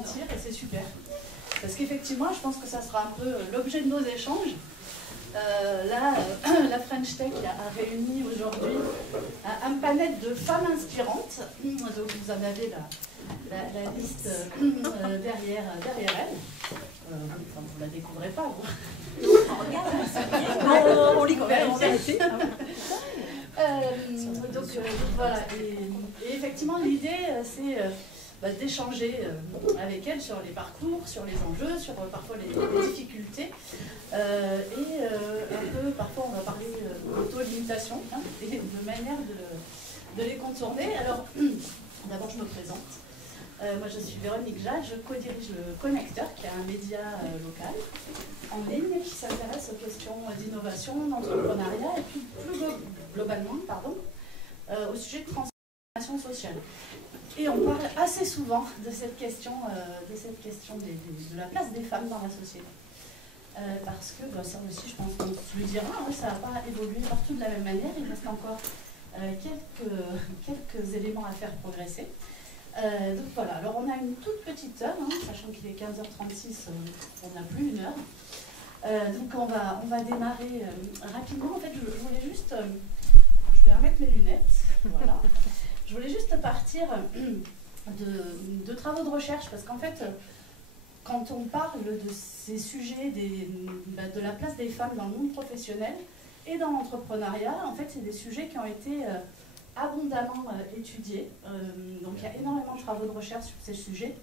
ressentir et c'est super. Parce qu'effectivement, je pense que ça sera un peu l'objet de nos échanges. La French Tech a réuni aujourd'hui un panel de femmes inspirantes. Donc vous en avez la liste derrière elle. Enfin, vous ne la découvrez pas, vous. On l'y connaît, on donc voilà. Et effectivement, l'idée, c'est d'échanger avec elles sur les parcours, sur les enjeux, sur parfois les difficultés. Et un peu, parfois, on va parler d'auto-limitation et de manière de les contourner. Alors, d'abord, je me présente. Moi, je suis Véronique Jacques, je co-dirige le Connecteur, qui est un média local en ligne qui s'intéresse aux questions d'innovation, d'entrepreneuriat et puis plus globalement, au sujet de transformation sociale. Et on parle assez souvent de cette question, de la place des femmes dans la société. Parce que ça aussi, je pense qu'on se le dira, ça n'a pas évolué partout de la même manière. Il reste encore quelques éléments à faire progresser. Donc voilà, alors on a une toute petite heure, sachant qu'il est 15h36, on n'a plus une heure. Donc on va démarrer rapidement. En fait, je voulais juste, je vais remettre mes lunettes, voilà. Je voulais juste partir de travaux de recherche, parce qu'en fait, quand on parle de ces sujets, de la place des femmes dans le monde professionnel et dans l'entrepreneuriat, en fait, c'est des sujets qui ont été abondamment étudiés. Donc il y a énormément de travaux de recherche sur ces sujets.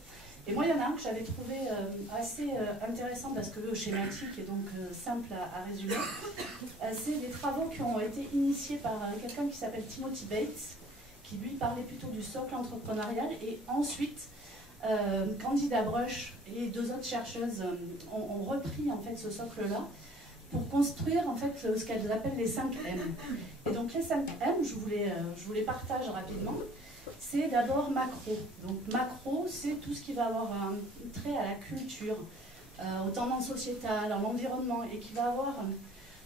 Et moi, il y en a un que j'avais trouvé assez intéressant parce que schématique et donc simple à résumer. C'est des travaux qui ont été initiés par quelqu'un qui s'appelle Timothy Bates, qui lui parlait plutôt du socle entrepreneurial. Et ensuite, Candida Brush et deux autres chercheuses ont repris en fait ce socle-là pour construire en fait ce qu'elles appellent les 5 M. Et donc les 5 M, je vous les partage rapidement. C'est d'abord macro. Donc macro, c'est tout ce qui va avoir un trait à la culture, aux tendances sociétales, à l'environnement, et qui va avoir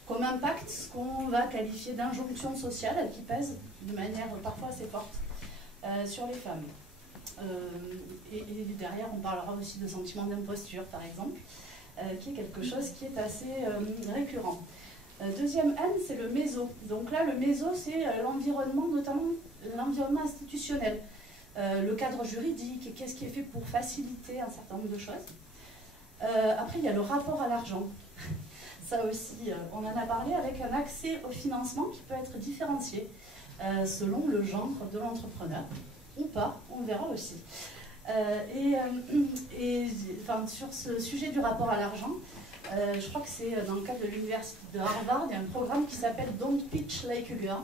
comme impact ce qu'on va qualifier d'injonction sociale qui pèse de manière parfois assez forte sur les femmes. Et derrière, on parlera aussi de sentiment d'imposture, par exemple, qui est quelque chose qui est assez récurrent. Deuxième M, c'est le méso. Donc là, le méso, c'est l'environnement, notamment l'environnement institutionnel, le cadre juridique, qu'est-ce qui est fait pour faciliter un certain nombre de choses. Après, il y a le rapport à l'argent. Ça aussi, on en a parlé, avec un accès au financement qui peut être différencié selon le genre de l'entrepreneur, ou pas, on verra aussi. Enfin, sur ce sujet du rapport à l'argent, je crois que c'est dans le cadre de l'université de Harvard, il y a un programme qui s'appelle Don't Pitch Like a Girl,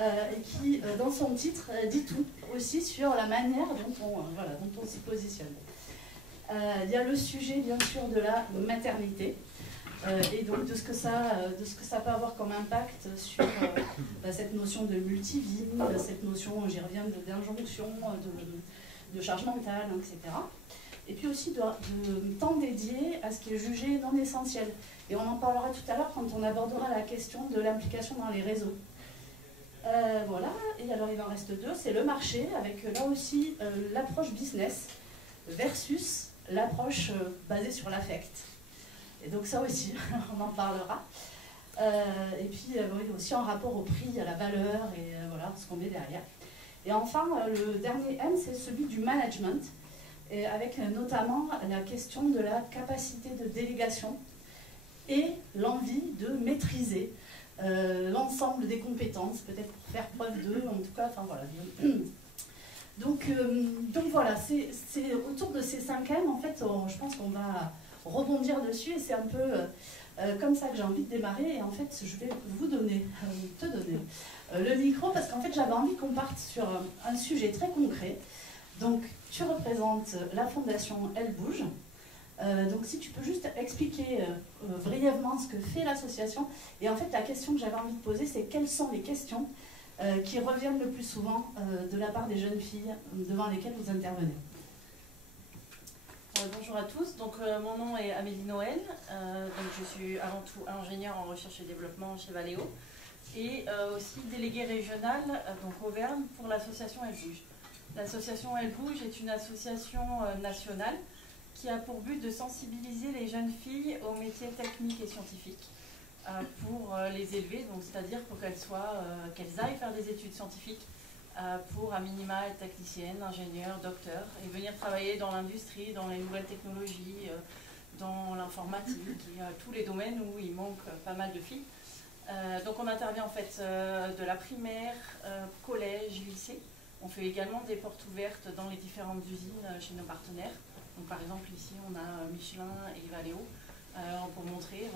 et qui, dans son titre, dit tout aussi sur la manière dont on s'y positionne. Il y a le sujet, bien sûr, de la maternité, et donc de ce que ça peut avoir comme impact sur cette notion de multivie, cette notion, j'y reviens, d'injonction, de charge mentale, etc. Et puis aussi de temps dédié à ce qui est jugé non essentiel. Et on en parlera tout à l'heure quand on abordera la question de l'implication dans les réseaux. Voilà, et alors il en reste deux, c'est le marché, avec là aussi l'approche business versus l'approche basée sur l'affect. Et donc ça aussi, on en parlera. Et puis aussi en rapport au prix, à la valeur, et voilà, ce qu'on met derrière. Et enfin, le dernier M, c'est celui du management, et avec notamment la question de la capacité de délégation et l'envie de maîtriser l'ensemble des compétences, peut-être pour faire preuve d'eux, en tout cas, enfin voilà. Donc voilà, c'est autour de ces 5 M, en fait, je pense qu'on va rebondir dessus, et c'est un peu comme ça que j'ai envie de démarrer. Et en fait, je vais te donner le micro, parce qu'en fait, j'avais envie qu'on parte sur un sujet très concret. Donc, tu représentes la fondation Elle Bouge. Donc, si tu peux juste expliquer brièvement ce que fait l'association. Et en fait, la question que j'avais envie de poser, c'est quelles sont les questions qui reviennent le plus souvent de la part des jeunes filles devant lesquelles vous intervenez. Bonjour à tous, donc mon nom est Amélie Noël, donc je suis avant tout ingénieure en recherche et développement chez Valeo et aussi déléguée régionale donc Auvergne pour l'association Elle Bouge. L'association Elle Bouge est une association nationale qui a pour but de sensibiliser les jeunes filles aux métiers techniques et scientifiques pour les élever, donc c'est-à-dire pour qu'elles aillent faire des études scientifiques pour à minima être techniciennes, ingénieures, docteurs et venir travailler dans l'industrie, dans les nouvelles technologies, dans l'informatique, tous les domaines où il manque pas mal de filles. Donc on intervient en fait de la primaire, collège, lycée. On fait également des portes ouvertes dans les différentes usines chez nos partenaires. Donc, par exemple, ici, on a Michelin et Valeo pour montrer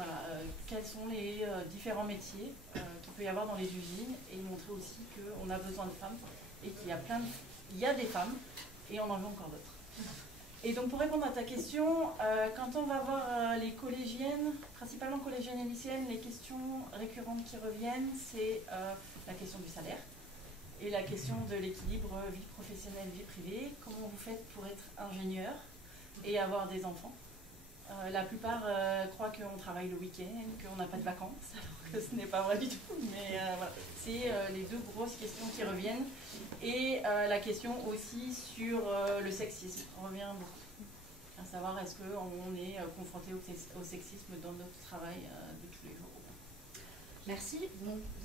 quels sont les différents métiers qu'il peut y avoir dans les usines et montrer aussi qu'on a besoin de femmes et qu'il y a il y a des femmes et on en veut encore d'autres. Et donc, pour répondre à ta question, quand on va voir les collégiennes, principalement collégiennes et lycéennes, les questions récurrentes qui reviennent, c'est la question du salaire. Et la question de l'équilibre vie professionnelle, vie privée. Comment vous faites pour être ingénieur et avoir des enfants? La plupart croient qu'on travaille le week-end, qu'on n'a pas de vacances, alors que ce n'est pas vrai du tout. Mais voilà, c'est les deux grosses questions qui reviennent. Et la question aussi sur le sexisme revient beaucoup. À savoir, est-ce qu'on est confronté au sexisme dans notre travail de tous les jours? Merci.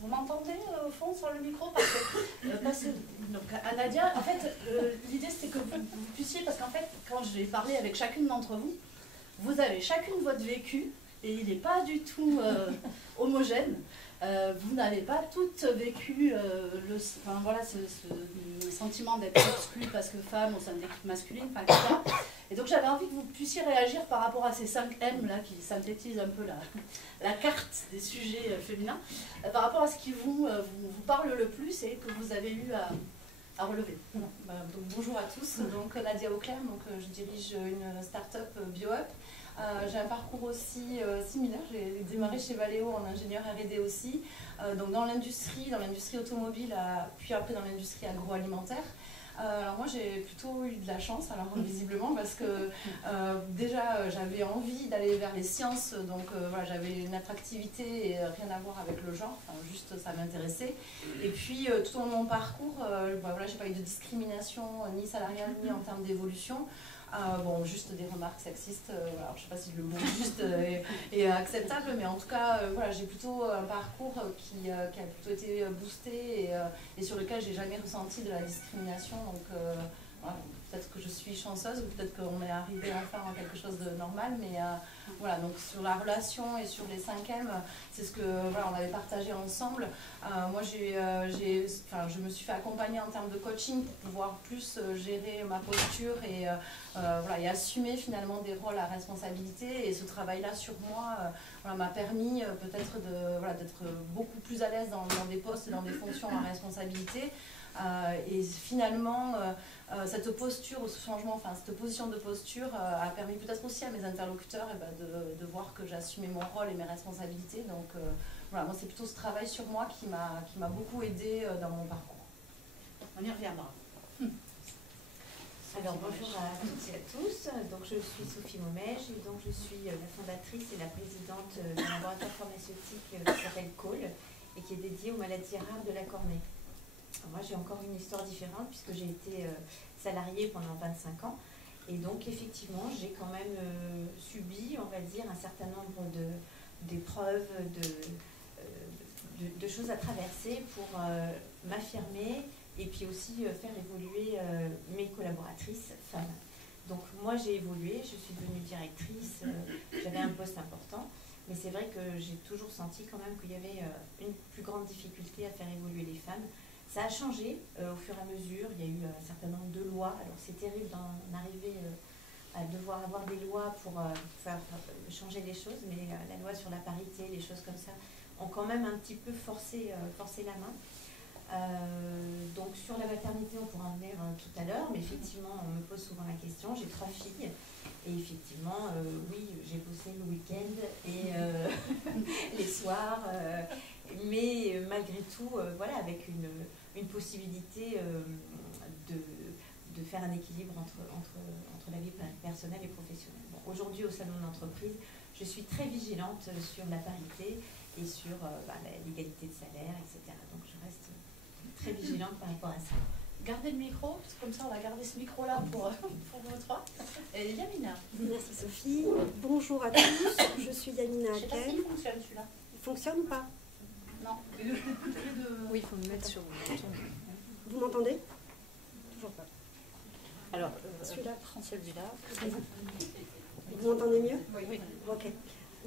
Vous m'entendez au fond sur le micro parce que donc, à Nadia, en fait, l'idée c'était que vous puissiez, parce qu'en fait, quand j'ai parlé avec chacune d'entre vous, vous avez chacune votre vécu et il n'est pas du tout homogène. Vous n'avez pas toutes vécu ce sentiment d'être exclue parce que femme au sein d'équipes masculines, etc. Et donc j'avais envie que vous puissiez réagir par rapport à ces 5 M là, qui synthétisent un peu la carte des sujets féminins, par rapport à ce qui vous parle le plus et que vous avez eu à relever. Donc, bonjour à tous, donc Nadia Auclair, je dirige une start-up BioUp. J'ai un parcours aussi similaire, j'ai démarré chez Valeo en ingénieur R&D aussi, donc dans l'industrie automobile, puis après dans l'industrie agroalimentaire. Alors moi j'ai plutôt eu de la chance, alors visiblement, parce que déjà j'avais envie d'aller vers les sciences, donc voilà, j'avais une attractivité et rien à voir avec le genre, enfin, juste ça m'intéressait. Et puis tout au long de mon parcours, voilà, j'ai pas eu de discrimination ni salariale ni en termes d'évolution. Bon, juste des remarques sexistes, voilà, je ne sais pas si le mot juste est acceptable, mais en tout cas, voilà, j'ai plutôt un parcours qui a plutôt été boosté et sur lequel j'ai jamais ressenti de la discrimination. Donc, voilà, peut-être que je suis chanceuse ou peut-être qu'on est arrivé enfin à quelque chose de normal, mais voilà, donc sur la relation et sur les 5M, c'est ce que voilà, on avait partagé ensemble. Moi, je me suis fait accompagner en termes de coaching pour pouvoir plus gérer ma posture et, voilà, et assumer finalement des rôles à responsabilité. Et ce travail-là sur moi voilà, m'a permis peut-être d'être beaucoup plus à l'aise dans des postes et dans des fonctions à responsabilité. Et finalement, cette posture ou ce changement, enfin cette position de posture a permis peut-être aussi à mes interlocuteurs de voir que j'assumais mon rôle et mes responsabilités. Donc voilà, moi c'est plutôt ce travail sur moi qui m'a beaucoup aidée dans mon parcours. On y reviendra. Alors bonjour à toutes et à tous, donc je suis Sophie Momège et donc je suis la fondatrice et la présidente d'un laboratoire pharmaceutique qui s'appelle Cole et qui est dédié aux maladies rares de la cornée. Alors moi j'ai encore une histoire différente puisque j'ai été salariée pendant 25 ans et donc effectivement j'ai quand même subi, on va dire, un certain nombre d'épreuves, de choses à traverser pour m'affirmer et puis aussi faire évoluer mes collaboratrices femmes. Donc moi j'ai évolué, je suis devenue directrice, j'avais un poste important, mais c'est vrai que j'ai toujours senti quand même qu'il y avait une plus grande difficulté à faire évoluer les femmes. Ça a changé au fur et à mesure, il y a eu un certain nombre de lois, alors c'est terrible d'en arriver à devoir avoir des lois pour faire changer les choses, mais la loi sur la parité, les choses comme ça, ont quand même un petit peu forcé la main. Donc sur la maternité, on pourra en venir tout à l'heure, mais effectivement, on me pose souvent la question. J'ai 3 filles et effectivement, oui, j'ai bossé le week-end et les soirs, mais malgré tout, voilà, avec une possibilité de faire un équilibre entre la vie personnelle et professionnelle. Bon, aujourd'hui, au salon de l'entreprise, je suis très vigilante sur la parité et sur l'égalité de salaire, etc. Donc je reste très vigilante par rapport à ça. gardez le micro, parce que comme ça on va garder ce micro-là pour vous trois. Et Yamina. Merci Sophie. Bonjour à tous, je suis Yamina Je sais pas Hakem. s'il fonctionne celui-là. Il fonctionne ou pas? Non. Oui, il faut me mettre sur Vous m'entendez? Toujours pas. Alors, Celui-là. celui-là. Vous m'entendez mieux? Oui. Ok.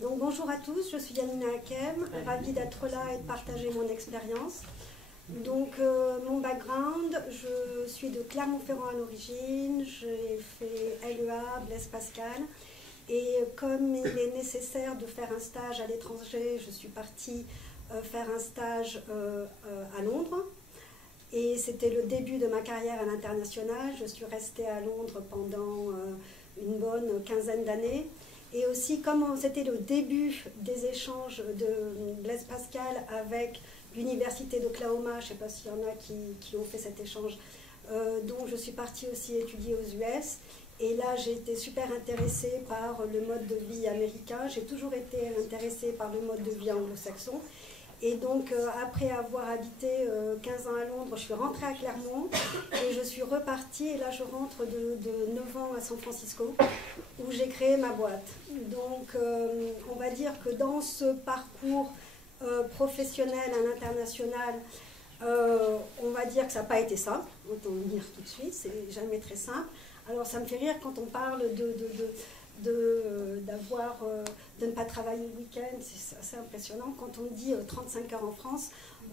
Donc bonjour à tous, je suis Yamina Hakem, ravie d'être là et de partager mon expérience. Donc mon background, je suis de Clermont-Ferrand à l'origine, j'ai fait LEA, Blaise Pascal, et comme il est nécessaire de faire un stage à l'étranger, je suis partie faire un stage à Londres. Et c'était le début de ma carrière à l'international. Je suis restée à Londres pendant une bonne quinzaine d'années. Et aussi, comme c'était le début des échanges de Blaise Pascal avec l'université d'Oklahoma, je ne sais pas s'il y en a qui ont fait cet échange, donc je suis partie aussi étudier aux US. Et là, j'ai été super intéressée par le mode de vie américain. J'ai toujours été intéressée par le mode de vie anglo-saxon. Et donc, après avoir habité 15 ans à Londres, je suis rentrée à Clermont et je suis repartie. Et là, je rentre de 9 ans à San Francisco, où j'ai créé ma boîte. Donc, on va dire que dans ce parcours professionnel à l'international, on va dire que ça n'a pas été simple. Autant le dire tout de suite, c'est jamais très simple. Alors, ça me fait rire quand on parle de ne pas travailler le week-end, c'est assez impressionnant. Quand on dit 35 heures en France,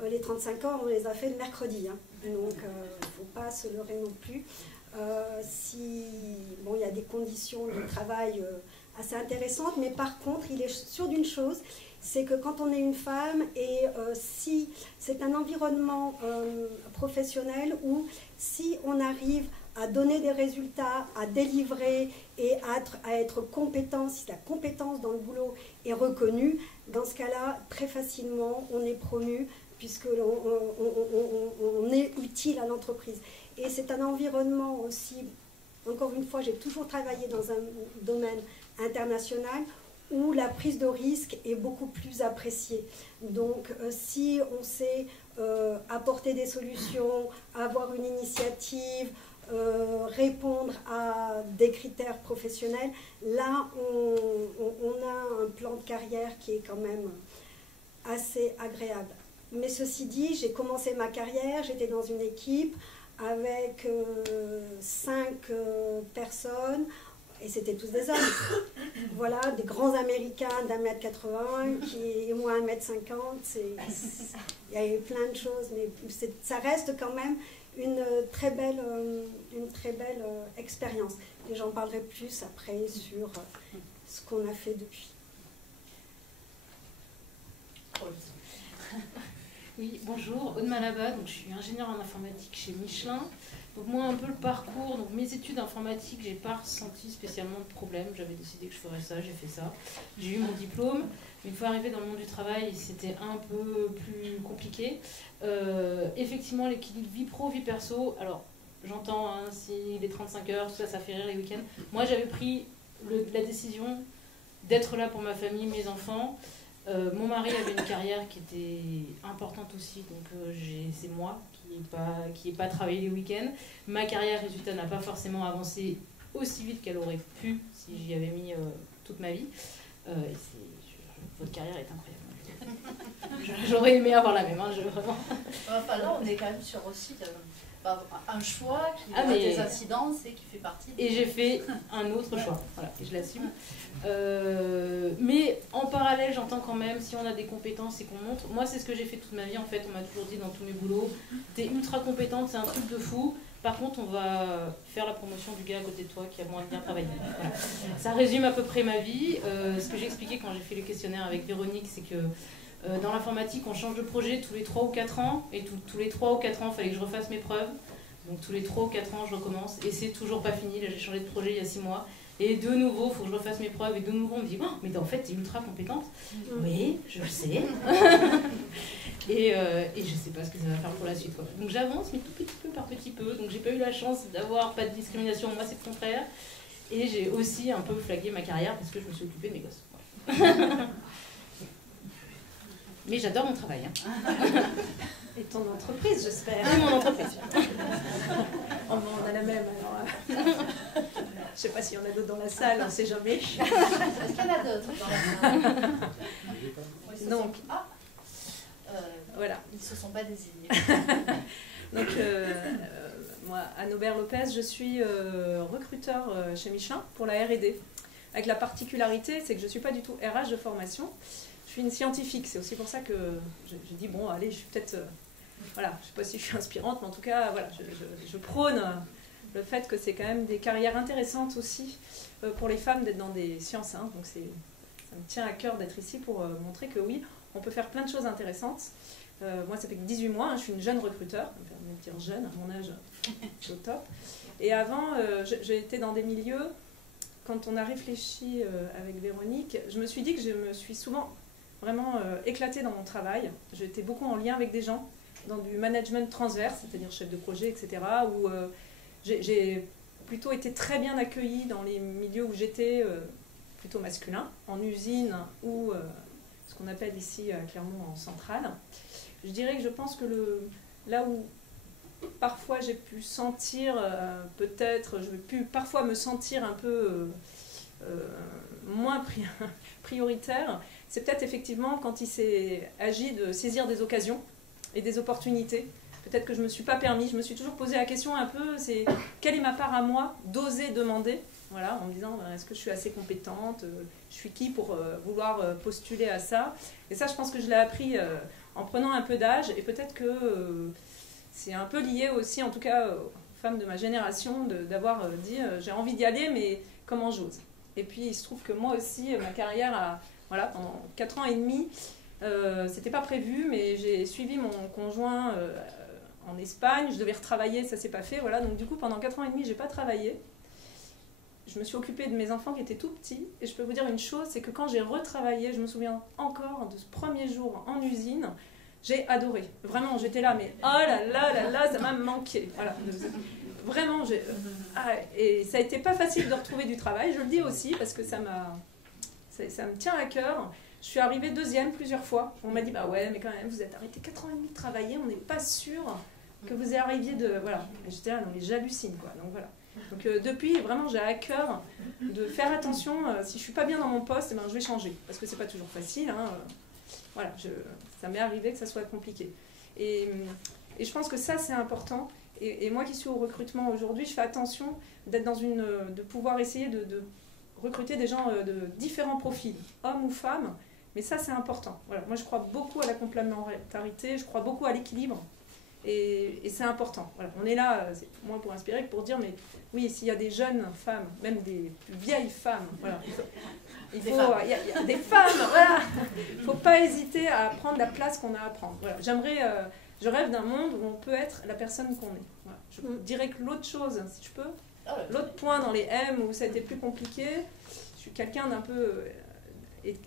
les 35 heures, on les a fait le mercredi. Hein. Donc, il ne faut pas se leurrer non plus. Bon, il y a des conditions de travail assez intéressantes, mais par contre, il est sûr d'une chose, c'est que quand on est une femme, et si c'est un environnement professionnel où si on arrive à donner des résultats, à délivrer et à être compétent, si la compétence dans le boulot est reconnue, dans ce cas-là, très facilement, on est promu puisque on est utile à l'entreprise. Et c'est un environnement aussi, encore une fois, j'ai toujours travaillé dans un domaine international où la prise de risque est beaucoup plus appréciée. Donc, si on sait apporter des solutions, avoir une initiative, répondre à des critères professionnels, là on a un plan de carrière qui est quand même assez agréable. Mais ceci dit, j'ai commencé ma carrière, j'étais dans une équipe avec 5 personnes et c'était tous des hommes. Voilà, des grands Américains d'1,80 m et moi 1,50 m, il y avait plein de choses, mais ça reste quand même une très belle expérience. Et j'en parlerai plus après sur ce qu'on a fait depuis. Oui, bonjour, Aude Malaba, donc je suis ingénieure en informatique chez Michelin. Donc moi, un peu le parcours, donc mes études informatiques, j'ai pas ressenti spécialement de problème. J'avais décidé que je ferais ça, j'ai fait ça. J'ai eu mon diplôme. Une fois arrivée dans le monde du travail, c'était un peu plus compliqué. Effectivement, l'équilibre vie pro, vie perso, alors j'entends hein, si les 35 heures, tout ça, ça fait rire les week-ends. Moi, j'avais pris la décision d'être là pour ma famille, mes enfants. Mon mari avait une carrière qui était importante aussi, donc c'est moi qui n'ai pas travaillé les week-ends. Ma carrière, résultat, n'a pas forcément avancé aussi vite qu'elle aurait pu si j'y avais mis toute ma vie. Votre carrière est incroyable. J'aurais aimé avoir la même, hein, vraiment. Enfin là, on est quand même sur aussi un choix qui a des incidences et qui fait partie. Et j'ai fait un autre choix, voilà, et je l'assume. Mais en parallèle, j'entends quand même, si on a des compétences et qu'on montre, moi c'est ce que j'ai fait toute ma vie en fait, on m'a toujours dit dans tous mes boulots, t'es ultra compétente, c'est un truc de fou, par contre on va faire la promotion du gars à côté de toi qui a moins bien travaillé. Voilà. Ça résume à peu près ma vie. Ce que j'ai expliqué quand j'ai fait le questionnaire avec Véronique, c'est que dans l'informatique, on change de projet tous les 3 ou 4 ans, et tous les 3 ou 4 ans, il fallait que je refasse mes preuves. Donc tous les 3 ou 4 ans, je recommence, et c'est toujours pas fini. Là, j'ai changé de projet il y a 6 mois, et de nouveau, il faut que je refasse mes preuves, et de nouveau, on me dit oh, mais en fait, tu es ultra compétente. Oui, je le sais. et je sais pas ce que ça va faire pour la suite, quoi. Donc j'avance, mais tout petit peu par petit peu. Donc j'ai pas eu la chance d'avoir pas de discrimination, moi c'est le contraire. Et j'ai aussi un peu flagué ma carrière parce que je me suis occupée de mes gosses. Voilà. Mais j'adore mon travail. Hein. Et ton entreprise, j'espère. Et mon entreprise. Oh, bon, on a la même, alors. Je sais pas s'il y en a d'autres dans la salle, on ne sait jamais. Est-ce qu'il y en a d'autres dans la salle? Donc, voilà. Ils ne se sont pas désignés. Donc, moi, Anne Aubert-Lopez, je suis recruteur chez Michelin pour la R&D. Avec la particularité, c'est que je ne suis pas du tout RH de formation. Je suis une scientifique. C'est aussi pour ça que j'ai dit, bon, allez, je suis peut-être... voilà, je ne sais pas si je suis inspirante, mais en tout cas, voilà, je prône le fait que c'est quand même des carrières intéressantes aussi pour les femmes d'être dans des sciences. Hein. Donc, ça me tient à cœur d'être ici pour montrer que oui, on peut faire plein de choses intéressantes. Moi, ça fait que 18 mois, hein, je suis une jeune recruteur, on peut me dire jeune, à mon âge, c'est au top. Et avant, j'ai été dans des milieux, quand on a réfléchi avec Véronique, je me suis dit que je me suis souvent vraiment éclatée dans mon travail. J'étais beaucoup en lien avec des gens, dans du management transverse, c'est-à-dire chef de projet, etc., où j'ai plutôt été très bien accueillie dans les milieux où j'étais plutôt masculin, en usine ou ce qu'on appelle ici à Clermont en centrale. Je dirais que je pense que là où parfois j'ai pu sentir, peut-être, je vais pu parfois me sentir un peu moins prioritaire, c'est peut-être effectivement quand il s'est agi de saisir des occasions et des opportunités. Peut-être que je ne me suis pas permis, je me suis toujours posé la question un peu, c'est quelle est ma part à moi d'oser demander, voilà, en me disant est-ce que je suis assez compétente, je suis qui pour vouloir postuler à ça. Et ça, je pense que je l'ai appris en prenant un peu d'âge, et peut-être que c'est un peu lié aussi, en tout cas aux femmes de ma génération, d'avoir dit j'ai envie d'y aller, mais comment j'ose. Et puis il se trouve que moi aussi, ma carrière, voilà, pendant 4 ans et demi, c'était pas prévu, mais j'ai suivi mon conjoint en Espagne, je devais retravailler, ça s'est pas fait, voilà, donc du coup pendant 4 ans et demi, j'ai pas travaillé. Je me suis occupée de mes enfants qui étaient tout petits, et je peux vous dire une chose, c'est que quand j'ai retravaillé, je me souviens encore de ce premier jour en usine, j'ai adoré. Vraiment, j'étais là, mais oh là là là là, ça m'a manqué. Voilà. Vraiment, et ça a été pas facile de retrouver du travail, je le dis aussi, parce que ça me tient à cœur. Je suis arrivée deuxième plusieurs fois. On m'a dit, bah ouais, mais quand même, vous êtes arrêté 4 ans et demi de travailler, on n'est pas sûr que vous y arriviez de... Voilà. Et j'étais là, non mais j'hallucine, quoi. Donc voilà. Donc depuis, vraiment, j'ai à cœur de faire attention. Si je ne suis pas bien dans mon poste, eh ben, je vais changer. Parce que ce n'est pas toujours facile. Hein. Voilà, ça m'est arrivé que ça soit compliqué. Et je pense que ça, c'est important. Et moi qui suis au recrutement aujourd'hui, je fais attention d'être de pouvoir essayer de recruter des gens de différents profils, hommes ou femmes. Mais ça, c'est important. Voilà. Moi, je crois beaucoup à la complémentarité, je crois beaucoup à l'équilibre. Et c'est important. Voilà. On est là, c'est moins pour inspirer que pour dire, mais oui, s'il y a des jeunes femmes, même des plus vieilles femmes, voilà, il y a des femmes, voilà. Il ne faut pas hésiter à prendre la place qu'on a à prendre. Voilà. Je rêve d'un monde où on peut être la personne qu'on est. Voilà. Je dirais que l'autre chose, si je peux, l'autre point dans les M où ça a été plus compliqué, je suis quelqu'un d'un peu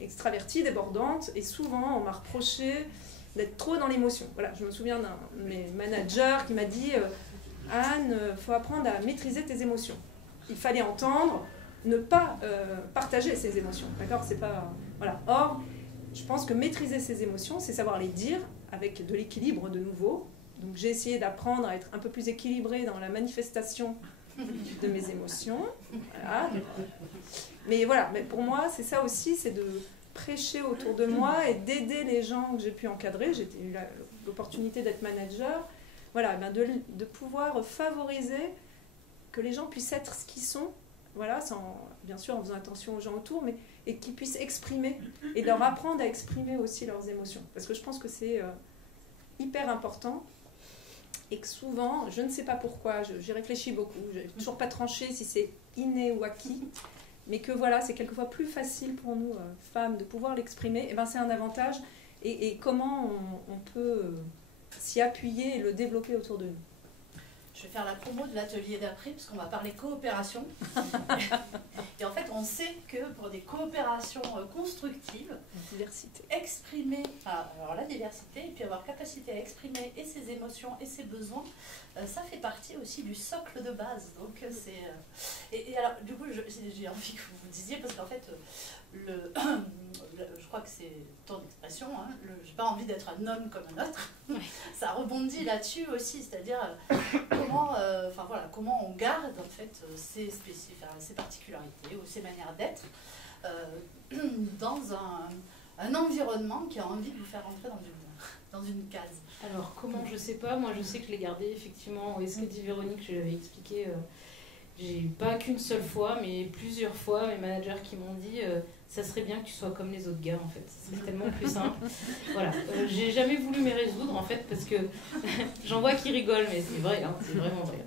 extravertie, débordante, et souvent on m'a reproché d'être trop dans l'émotion. Voilà, je me souviens d'un de mes managers qui m'a dit Anne, il faut apprendre à maîtriser tes émotions. Il fallait entendre, ne pas partager ses émotions. D'accord, c'est pas... Voilà. Or, je pense que maîtriser ses émotions, c'est savoir les dire avec de l'équilibre de nouveau. Donc j'ai essayé d'apprendre à être un peu plus équilibrée dans la manifestation de mes émotions. Voilà. Mais voilà, mais pour moi, c'est ça aussi, c'est de prêcher autour de moi et d'aider les gens que j'ai pu encadrer. J'ai eu l'opportunité d'être manager. Voilà, ben de pouvoir favoriser que les gens puissent être ce qu'ils sont, voilà, bien sûr en faisant attention aux gens autour, mais et qu'ils puissent exprimer et leur apprendre à exprimer aussi leurs émotions. Parce que je pense que c'est hyper important et que souvent, je ne sais pas pourquoi, j'y réfléchis beaucoup, je n'ai toujours pas tranché si c'est inné ou acquis, mais que voilà, c'est quelquefois plus facile pour nous, femmes, de pouvoir l'exprimer, et ben c'est un avantage. Et comment on peut s'y appuyer et le développer autour de nous. Je vais faire la promo de l'atelier d'après, parce qu'on va parler coopération. Et en fait, on sait que pour des coopérations constructives, exprimer, alors la diversité, et puis avoir capacité à exprimer et ses émotions et ses besoins, ça fait partie aussi du socle de base. Donc et alors du coup j'ai envie que vous vous disiez, parce qu'en fait je crois que c'est ton expression, hein, j'ai pas envie d'être un homme comme un autre, ça rebondit là-dessus aussi, c'est-à-dire comment on garde en fait ses particularités ou ses manières d'être dans un environnement qui a envie de vous faire entrer dans une case. Alors comment, je sais pas, moi je sais que je l'ai gardé effectivement, et ce que dit Véronique, je l'avais expliqué, j'ai eu pas qu'une seule fois, mais plusieurs fois mes managers qui m'ont dit ça serait bien que tu sois comme les autres gars en fait, c'est tellement plus simple. Voilà, j'ai jamais voulu m'y résoudre en fait, parce que j'en vois qui rigolent, mais c'est vrai, hein, c'est vraiment vrai.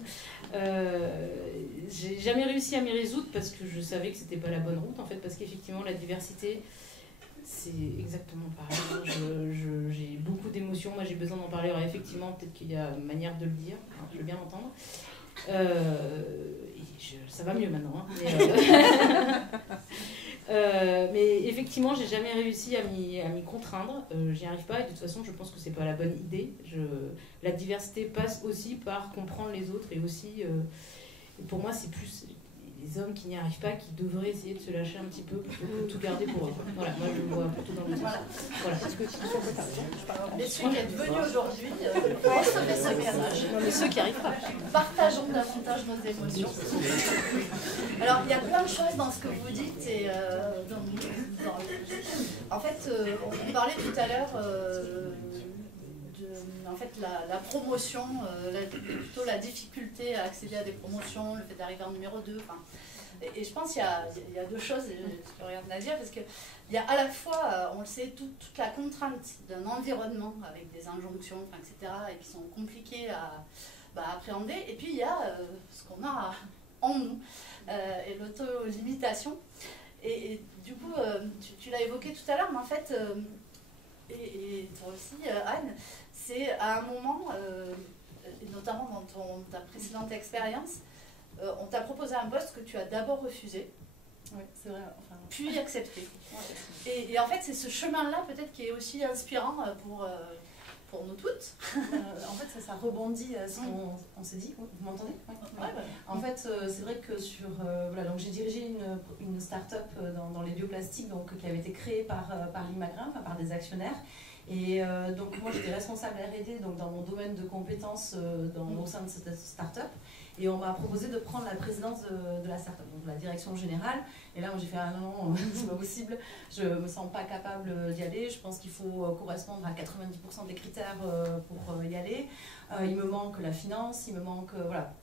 J'ai jamais réussi à m'y résoudre parce que je savais que c'était pas la bonne route en fait, parce qu'effectivement la diversité c'est exactement pareil. J'ai beaucoup d'émotions, moi j'ai besoin d'en parler. Alors effectivement, peut-être qu'il y a une manière de le dire, hein, je veux bien l'entendre. Ça va mieux maintenant. Hein, mais effectivement, j'ai jamais réussi à m'y contraindre. J'y arrive pas, et de toute façon, je pense que c'est pas la bonne idée. La diversité passe aussi par comprendre les autres, et aussi, pour moi, c'est plus les hommes qui n'y arrivent pas, qui devraient essayer de se lâcher un petit peu plutôt que de tout garder pour eux. Voilà, moi je le vois plutôt dans le sens. Voilà. Et ceux qui êtes venus aujourd'hui, recevez ce message. Non, mais ceux qui n'y arrivent pas. Partageons davantage nos émotions. Alors, il y a plein de choses dans ce que vous dites. Et, en fait, on parlait tout à l'heure en fait, la promotion, plutôt la difficulté à accéder à des promotions, le fait d'arriver en numéro 2. Et je pense qu'il y a deux choses, et je regarde Nadia, parce qu'il y a à la fois, on le sait, toute la contrainte d'un environnement avec des injonctions, etc., et qui sont compliquées à appréhender. Et puis il y a ce qu'on a en nous, et l'auto-limitation. Et du coup, tu l'as évoqué tout à l'heure, mais en fait, et toi aussi, Anne, c'est à un moment, et notamment dans ta précédente expérience, on t'a proposé un poste que tu as d'abord refusé, oui, c'est vrai, enfin, puis accepté. Et en fait, c'est ce chemin-là peut-être qui est aussi inspirant pour nous toutes. En fait, ça rebondit à ce qu'on s'est dit. Vous m'entendez? Ouais. En fait, c'est vrai que donc j'ai dirigé une start-up dans les bioplastiques, donc, qui avait été créée par l'Imagrin, par des actionnaires. Et donc moi j'étais responsable R&D donc dans mon domaine de compétences au sein de cette start-up, et on m'a proposé de prendre la présidence de la start-up, donc de la direction générale. Et là moi j'ai fait non, c'est pas possible, je me sens pas capable d'y aller, je pense qu'il faut correspondre à 90% des critères pour y aller. Il me manque la finance, il me manque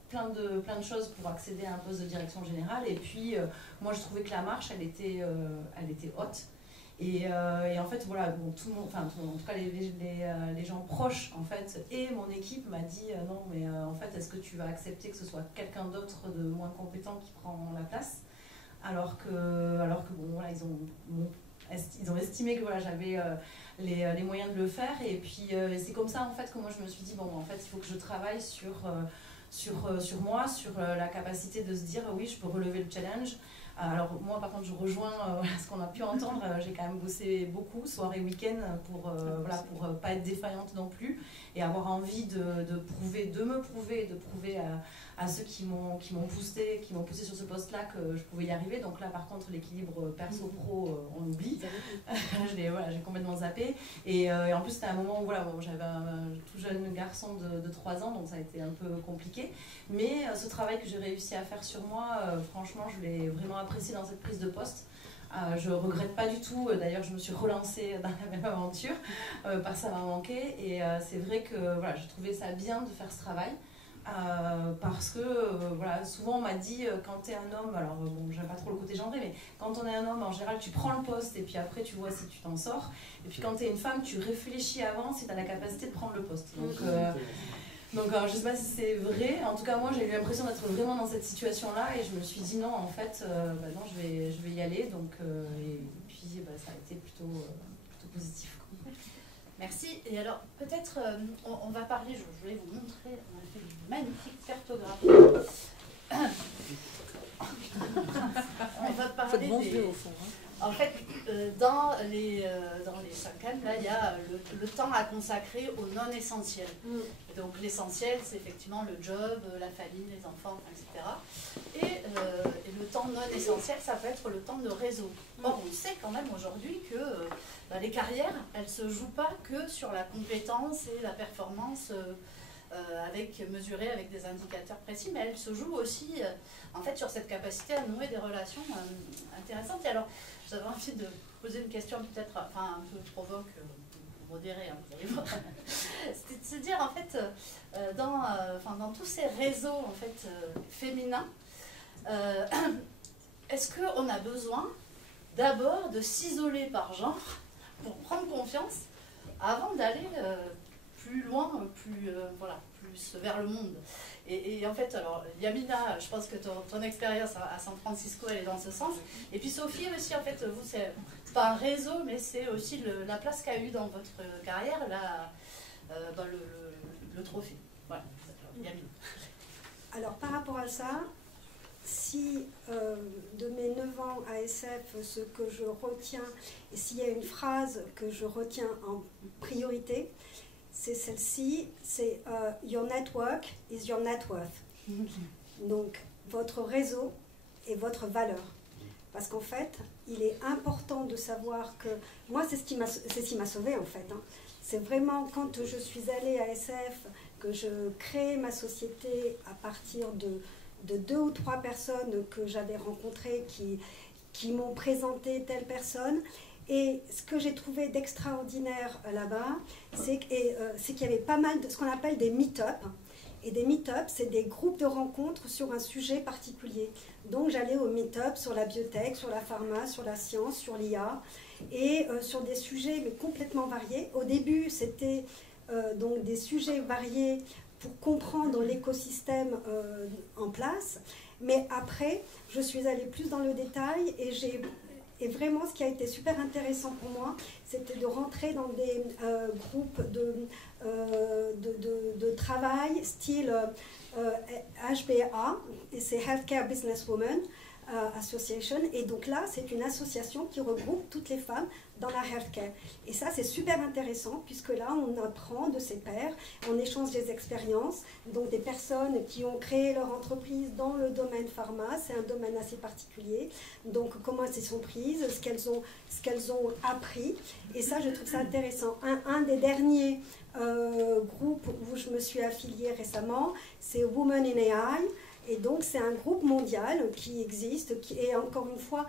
plein de choses pour accéder à un poste de direction générale. Et puis moi je trouvais que la marche elle était haute. Et en fait, voilà, bon, tout le monde, en tout cas les gens proches, en fait, et mon équipe m'a dit non, mais en fait, est-ce que tu vas accepter que ce soit quelqu'un d'autre de moins compétent qui prend la place, alors que bon, voilà, ils ont estimé que voilà, j'avais les moyens de le faire. Et puis c'est comme ça en fait que moi je me suis dit bon, en fait, il faut que je travaille sur moi, sur la capacité de se dire oui, je peux relever le challenge. Alors moi par contre je rejoins ce qu'on a pu entendre, j'ai quand même bossé beaucoup, soir et week-end, pour pas être défaillante non plus, et avoir envie de me prouver, de prouver à ceux qui m'ont poussé sur ce poste-là que je pouvais y arriver. Donc là par contre l'équilibre perso-pro on oublie, j'ai complètement zappé. Et en plus c'était un moment où j'avais un tout jeune garçon de 3 ans, donc ça a été un peu compliqué. Mais ce travail que j'ai réussi à faire sur moi, franchement je l'ai vraiment apprécié dans cette prise de poste. Je ne regrette pas du tout, d'ailleurs je me suis relancée dans la même aventure, parce que ça m'a manqué. Et c'est vrai que j'ai trouvé ça bien de faire ce travail. Parce que souvent on m'a dit quand tu es un homme, alors bon, j'aime pas trop le côté genré, mais quand on est un homme en général tu prends le poste et puis après tu vois si tu t'en sors, et puis quand tu es une femme tu réfléchis avant si tu as la capacité de prendre le poste. Donc je sais pas si c'est vrai, en tout cas moi j'ai eu l'impression d'être vraiment dans cette situation là, et je me suis dit non en fait non, je vais y aller, donc et puis ça a été plutôt positif. Merci. Et alors, peut-être, on va parler, je voulais vous montrer, on a fait une magnifique cartographie. On va parler parler bon des... vieux, au fond. En fait, dans les 5M, là, il y a le temps à consacrer au non essentiel. Et donc l'essentiel, c'est effectivement le job, la famille, les enfants, etc. Et le temps non essentiel, ça peut être le temps de réseau. Or, on sait quand même aujourd'hui que les carrières, elles ne se jouent pas que sur la compétence et la performance mesurée avec des indicateurs précis, mais elles se jouent aussi en fait sur cette capacité à nouer des relations intéressantes. Et alors, j'avais envie de poser une question peut-être un peu provoque, modérée, hein, vous allez voir. C'était de se dire en fait, dans tous ces réseaux en fait, féminins, est-ce qu'on a besoin d'abord de s'isoler par genre pour prendre confiance avant d'aller plus loin, plus vers le monde. Et en fait, alors, Yamina, je pense que ton expérience à San Francisco, elle est dans ce sens. Et puis Sophie aussi, en fait, vous, c'est pas un réseau, mais c'est aussi la place qu'a eu dans votre carrière, le trophée. Voilà, Yamina. Alors, par rapport à ça, si de mes 9 ans à SF, ce que je retiens, et s'il y a une phrase que je retiens en priorité, c'est celle-ci, c'est your network is your net worth. Donc, votre réseau est votre valeur. Parce qu'en fait, il est important de savoir que... Moi, c'est ce qui m'a sauvée, en fait. Hein. C'est vraiment quand je suis allée à SF, que je crée ma société à partir de 2 ou 3 personnes que j'avais rencontrées qui m'ont présenté telle personne. Et ce que j'ai trouvé d'extraordinaire là-bas, c'est qu'il y avait pas mal de ce qu'on appelle des meet-up. Et des meet-up, c'est des groupes de rencontres sur un sujet particulier. Donc j'allais au meet-up sur la biotech, sur la pharma, sur la science, sur l'IA, et sur des sujets mais complètement variés. Au début, c'était donc des sujets variés pour comprendre l'écosystème en place. Mais après, je suis allée plus dans le détail et vraiment, ce qui a été super intéressant pour moi, c'était de rentrer dans des groupes de travail, style HBA, et c'est Healthcare Businesswomen Association. Et donc là, c'est une association qui regroupe toutes les femmes dans la healthcare. Et ça, c'est super intéressant, puisque là, on apprend de ses pairs, on échange des expériences, donc des personnes qui ont créé leur entreprise dans le domaine pharma, c'est un domaine assez particulier, donc comment elles s'y sont prises, ce qu'elles ont appris, et ça, je trouve ça intéressant. Un des derniers groupes où je me suis affiliée récemment, c'est Women in AI. Et donc, c'est un groupe mondial qui existe, et encore une fois,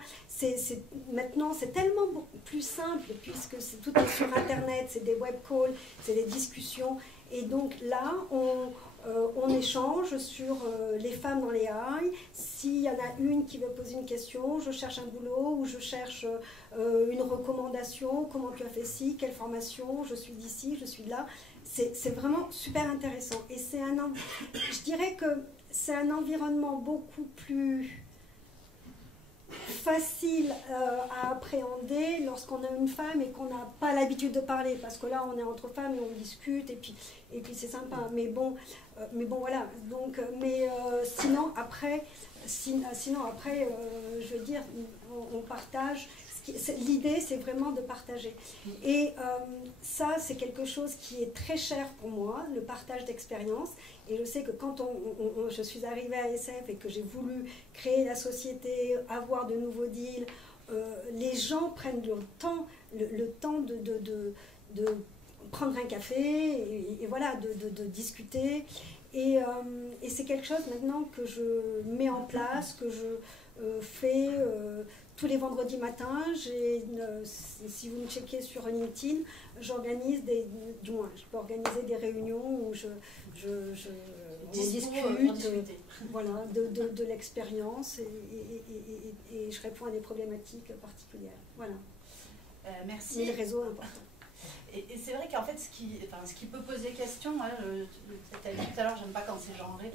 maintenant, c'est tellement plus simple, puisque tout est sur Internet, c'est des web calls, c'est des discussions. Et donc là, on échange sur les femmes dans les AI. S'il y en a une qui veut poser une question, je cherche un boulot, ou je cherche une recommandation, comment tu as fait ci, quelle formation, je suis d'ici, je suis de là. C'est vraiment super intéressant. Et je dirais que c'est un environnement beaucoup plus facile à appréhender lorsqu'on a une femme et qu'on n'a pas l'habitude de parler, parce que là on est entre femmes et on discute et puis c'est sympa. Mais bon voilà. Donc sinon après je veux dire, on partage. L'idée, c'est vraiment de partager. Et ça, c'est quelque chose qui est très cher pour moi, le partage d'expérience. Et je sais que quand je suis arrivée à SF et que j'ai voulu créer la société, avoir de nouveaux deals, les gens prennent le temps de prendre un café et voilà, de discuter. Et c'est quelque chose maintenant que je mets en place, que je fais tous les vendredis matins. Si vous me checkez sur LinkedIn, j'organise du moins, je peux organiser des réunions où on discute voilà, de l'expérience et je réponds à des problématiques particulières. Voilà. Merci. Mais le réseau est important. Et c'est vrai qu'en fait, ce qui peut poser question, hein, tu as dit tout à l'heure, j'aime pas quand c'est genré,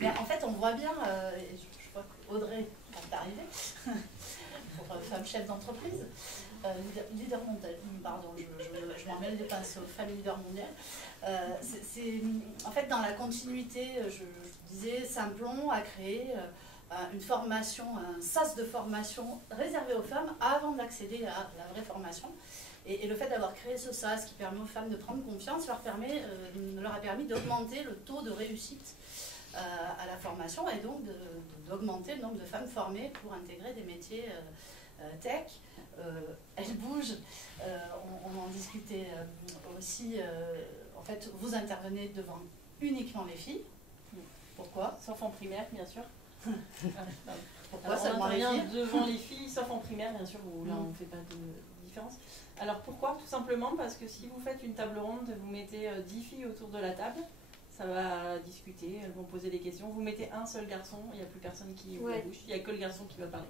mais en fait, on voit bien, je crois qu'Audrey est arrivée, pour femme chef d'entreprise, leader mondial, pardon, je m'en mêle des pinceaux, femme leader mondial. En fait, dans la continuité, je disais, Simplon a créé une formation, un sas de formation réservé aux femmes avant d'accéder à la vraie formation. Et le fait d'avoir créé ce sas qui permet aux femmes de prendre confiance leur a permis d'augmenter le taux de réussite à la formation et donc d'augmenter le nombre de femmes formées pour intégrer des métiers tech. Elles bougent, on en discutait aussi, en fait vous intervenez devant uniquement les filles. Pourquoi? Sauf en primaire, bien sûr. Pourquoi Alors, on seulement les intervient filles devant les filles, sauf en primaire, bien sûr, où là on ne fait pas de différence. Alors pourquoi? Tout simplement parce que si vous faites une table ronde, vous mettez 10 filles autour de la table, ça va discuter, elles vont poser des questions. Vous mettez un seul garçon, il n'y a plus personne qui ouvre la bouche, il n'y a que le garçon qui va parler.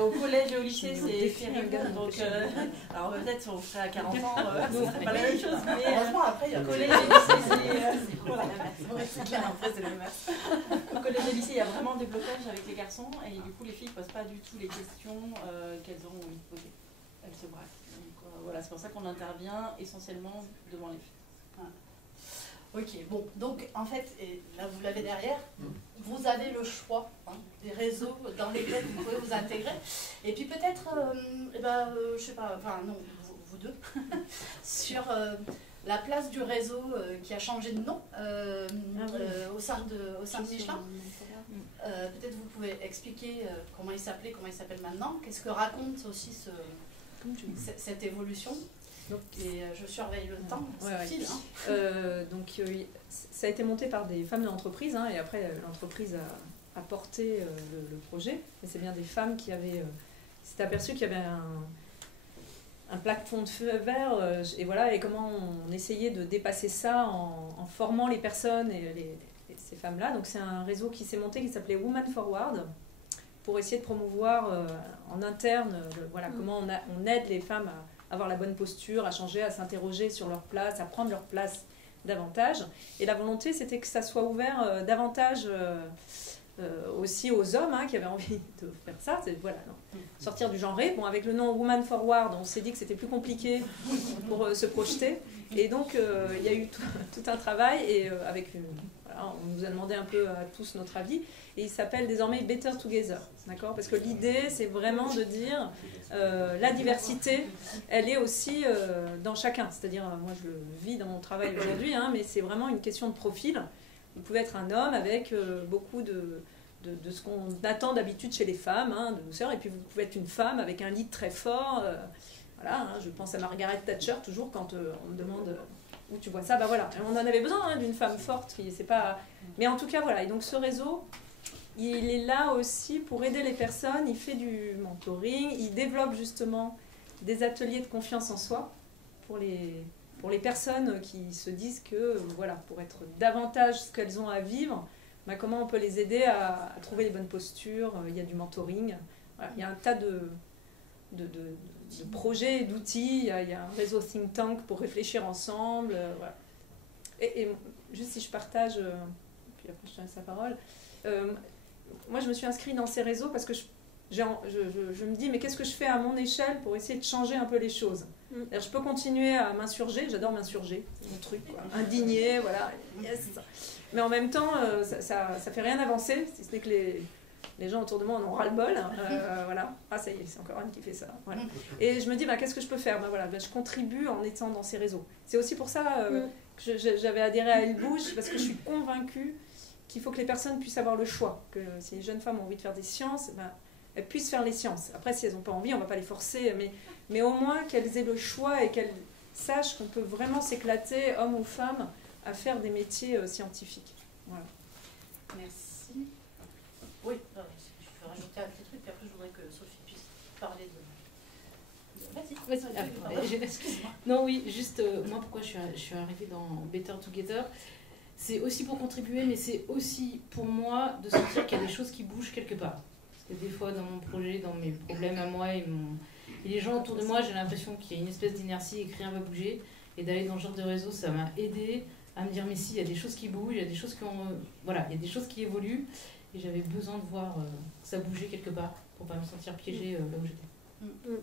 Au collège et au lycée, c'est terrible. Donc, alors peut-être si on ferait à 40 ans, ce serait pas la même chose. Mais heureusement, après, il y a au collège et au lycée, C'est clair, après c'est le maths. au collège et au lycée, il y a vraiment des blocages avec les garçons. Et du coup, les filles ne posent pas du tout les questions qu'elles ont envie de poser. Elles se braquent. Donc voilà, c'est pour ça qu'on intervient essentiellement devant les filles. Ok, bon, donc en fait, et là vous l'avez derrière, vous avez le choix des réseaux dans lesquels vous pouvez vous intégrer. Et puis peut-être, je sais pas, enfin non, vous deux, sur la place du réseau qui a changé de nom au sein de Michelin. Peut-être vous pouvez expliquer comment il s'appelait, comment il s'appelle maintenant, qu'est-ce que raconte aussi cette évolution. Et je surveille le temps, ça file. Donc ça a été monté par des femmes de l'entreprise, et après l'entreprise a porté le projet. Et c'est bien des femmes qui s'étaient aperçues qu'il y avait un plafond de verre, et voilà, et comment on essayait de dépasser ça en formant les personnes et ces femmes-là. Donc c'est un réseau qui s'est monté qui s'appelait Women Forward, pour essayer de promouvoir en interne comment on aide les femmes à avoir la bonne posture, à changer, à s'interroger sur leur place, à prendre leur place davantage. Et la volonté, c'était que ça soit ouvert davantage aussi aux hommes qui avaient envie de faire ça. Sortir du genré. Bon, avec le nom Woman Forward, on s'est dit que c'était plus compliqué pour se projeter. Et donc, il y a eu tout un travail et on nous a demandé un peu à tous notre avis. Et il s'appelle désormais Better Together, d'accord? Parce que l'idée, c'est vraiment de dire la diversité, elle est aussi dans chacun. C'est-à-dire, moi je le vis dans mon travail aujourd'hui, mais c'est vraiment une question de profil. Vous pouvez être un homme avec beaucoup de ce qu'on attend d'habitude chez les femmes, de douceur, et puis vous pouvez être une femme avec un lead très fort. Je pense à Margaret Thatcher, toujours quand on me demande où tu vois ça, on en avait besoin d'une femme forte, mais en tout cas, voilà. Et donc ce réseau, il est là aussi pour aider les personnes, il fait du mentoring, il développe justement des ateliers de confiance en soi pour les personnes qui se disent que, pour être davantage ce qu'elles ont à vivre, comment on peut les aider à trouver les bonnes postures. Il y a du mentoring, il y a un tas de projets, d'outils, il y a un réseau think tank pour réfléchir ensemble. Et juste si je partage, puis après je te laisse la parole, moi je me suis inscrite dans ces réseaux parce que je me dis mais qu'est-ce que je fais à mon échelle pour essayer de changer un peu les choses. Je peux continuer à m'insurger, j'adore m'insurger, c'est mon truc, indigné, yes. Mais en même temps ça fait rien avancer, si ce n'est que les gens autour de moi en ont ras-le-bol, ça y est, c'est encore Anne qui fait ça, Et je me dis qu'est-ce que je peux faire, je contribue en étant dans ces réseaux. C'est aussi pour ça que j'avais adhéré à Elle Bouge, parce que je suis convaincue qu'il faut que les personnes puissent avoir le choix, que si les jeunes femmes ont envie de faire des sciences, elles puissent faire les sciences. Après, si elles n'ont pas envie, on ne va pas les forcer, mais au moins qu'elles aient le choix et qu'elles sachent qu'on peut vraiment s'éclater, hommes ou femmes, à faire des métiers scientifiques. Voilà. Merci. Oui, je vais rajouter un petit truc, puis après je voudrais que Sophie puisse parler de... Vas-y. Excuse-moi. Non, oui, juste, moi, pourquoi je suis arrivée dans Better Together, c'est aussi pour contribuer, mais c'est aussi pour moi de sentir qu'il y a des choses qui bougent quelque part. Parce que des fois, dans mon projet, dans mes problèmes à moi et les gens autour de moi, j'ai l'impression qu'il y a une espèce d'inertie et que rien ne va bouger. Et d'aller dans ce genre de réseau, ça m'a aidé à me dire, mais si, il y a des choses qui bougent, il y a des choses il y a des choses qui évoluent. Et j'avais besoin de voir que ça bougeait quelque part pour ne pas me sentir piégée là où j'étais.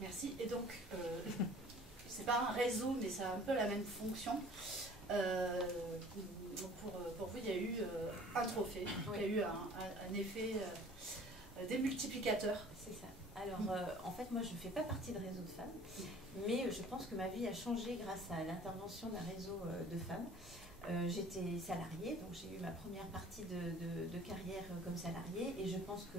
Merci. Et donc, c'est pas un réseau, mais ça a un peu la même fonction. Pour vous, il y a eu un trophée, il y a eu un effet démultiplicateur. C'est ça. Alors, en fait, moi, je ne fais pas partie de réseau de femmes, mais je pense que ma vie a changé grâce à l'intervention d'un réseau de femmes. J'étais salariée, donc j'ai eu ma première partie de carrière comme salariée, et je pense que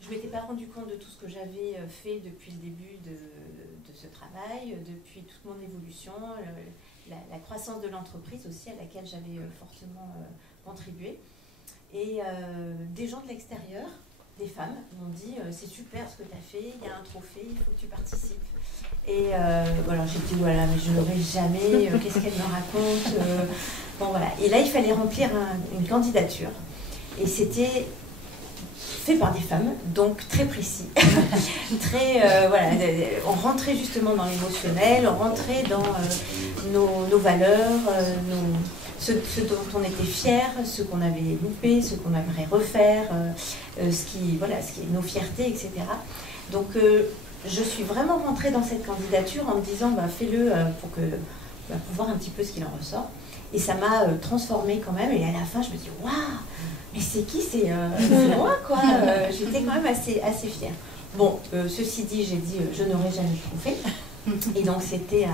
je ne m'étais pas rendu compte de tout ce que j'avais fait depuis le début de ce travail, depuis toute mon évolution, la croissance de l'entreprise aussi, à laquelle j'avais fortement contribué. Et des gens de l'extérieur, des femmes, m'ont dit c'est super ce que tu as fait, il y a un trophée, il faut que tu participes. Et voilà, j'ai dit voilà, mais je n'aurais jamais, qu'est-ce qu'elle me raconte bon, voilà. Et là, il fallait remplir une candidature. Et c'était fait par des femmes, donc très précis. Très, voilà, on rentrait justement dans l'émotionnel, on rentrait dans nos valeurs, ce dont on était fiers, ce qu'on avait loupé, ce qu'on aimerait refaire, voilà, ce qui est nos fiertés, etc. Donc, je suis vraiment rentrée dans cette candidature en me disant bah, fais-le pour voir un petit peu ce qu'il en ressort. Et ça m'a transformée quand même. Et à la fin, je me dis waouh, mais c'est qui? C'est moi, quoi. J'étais quand même assez fière. Bon, ceci dit, j'ai dit je n'aurais jamais trouvé. Et donc c'était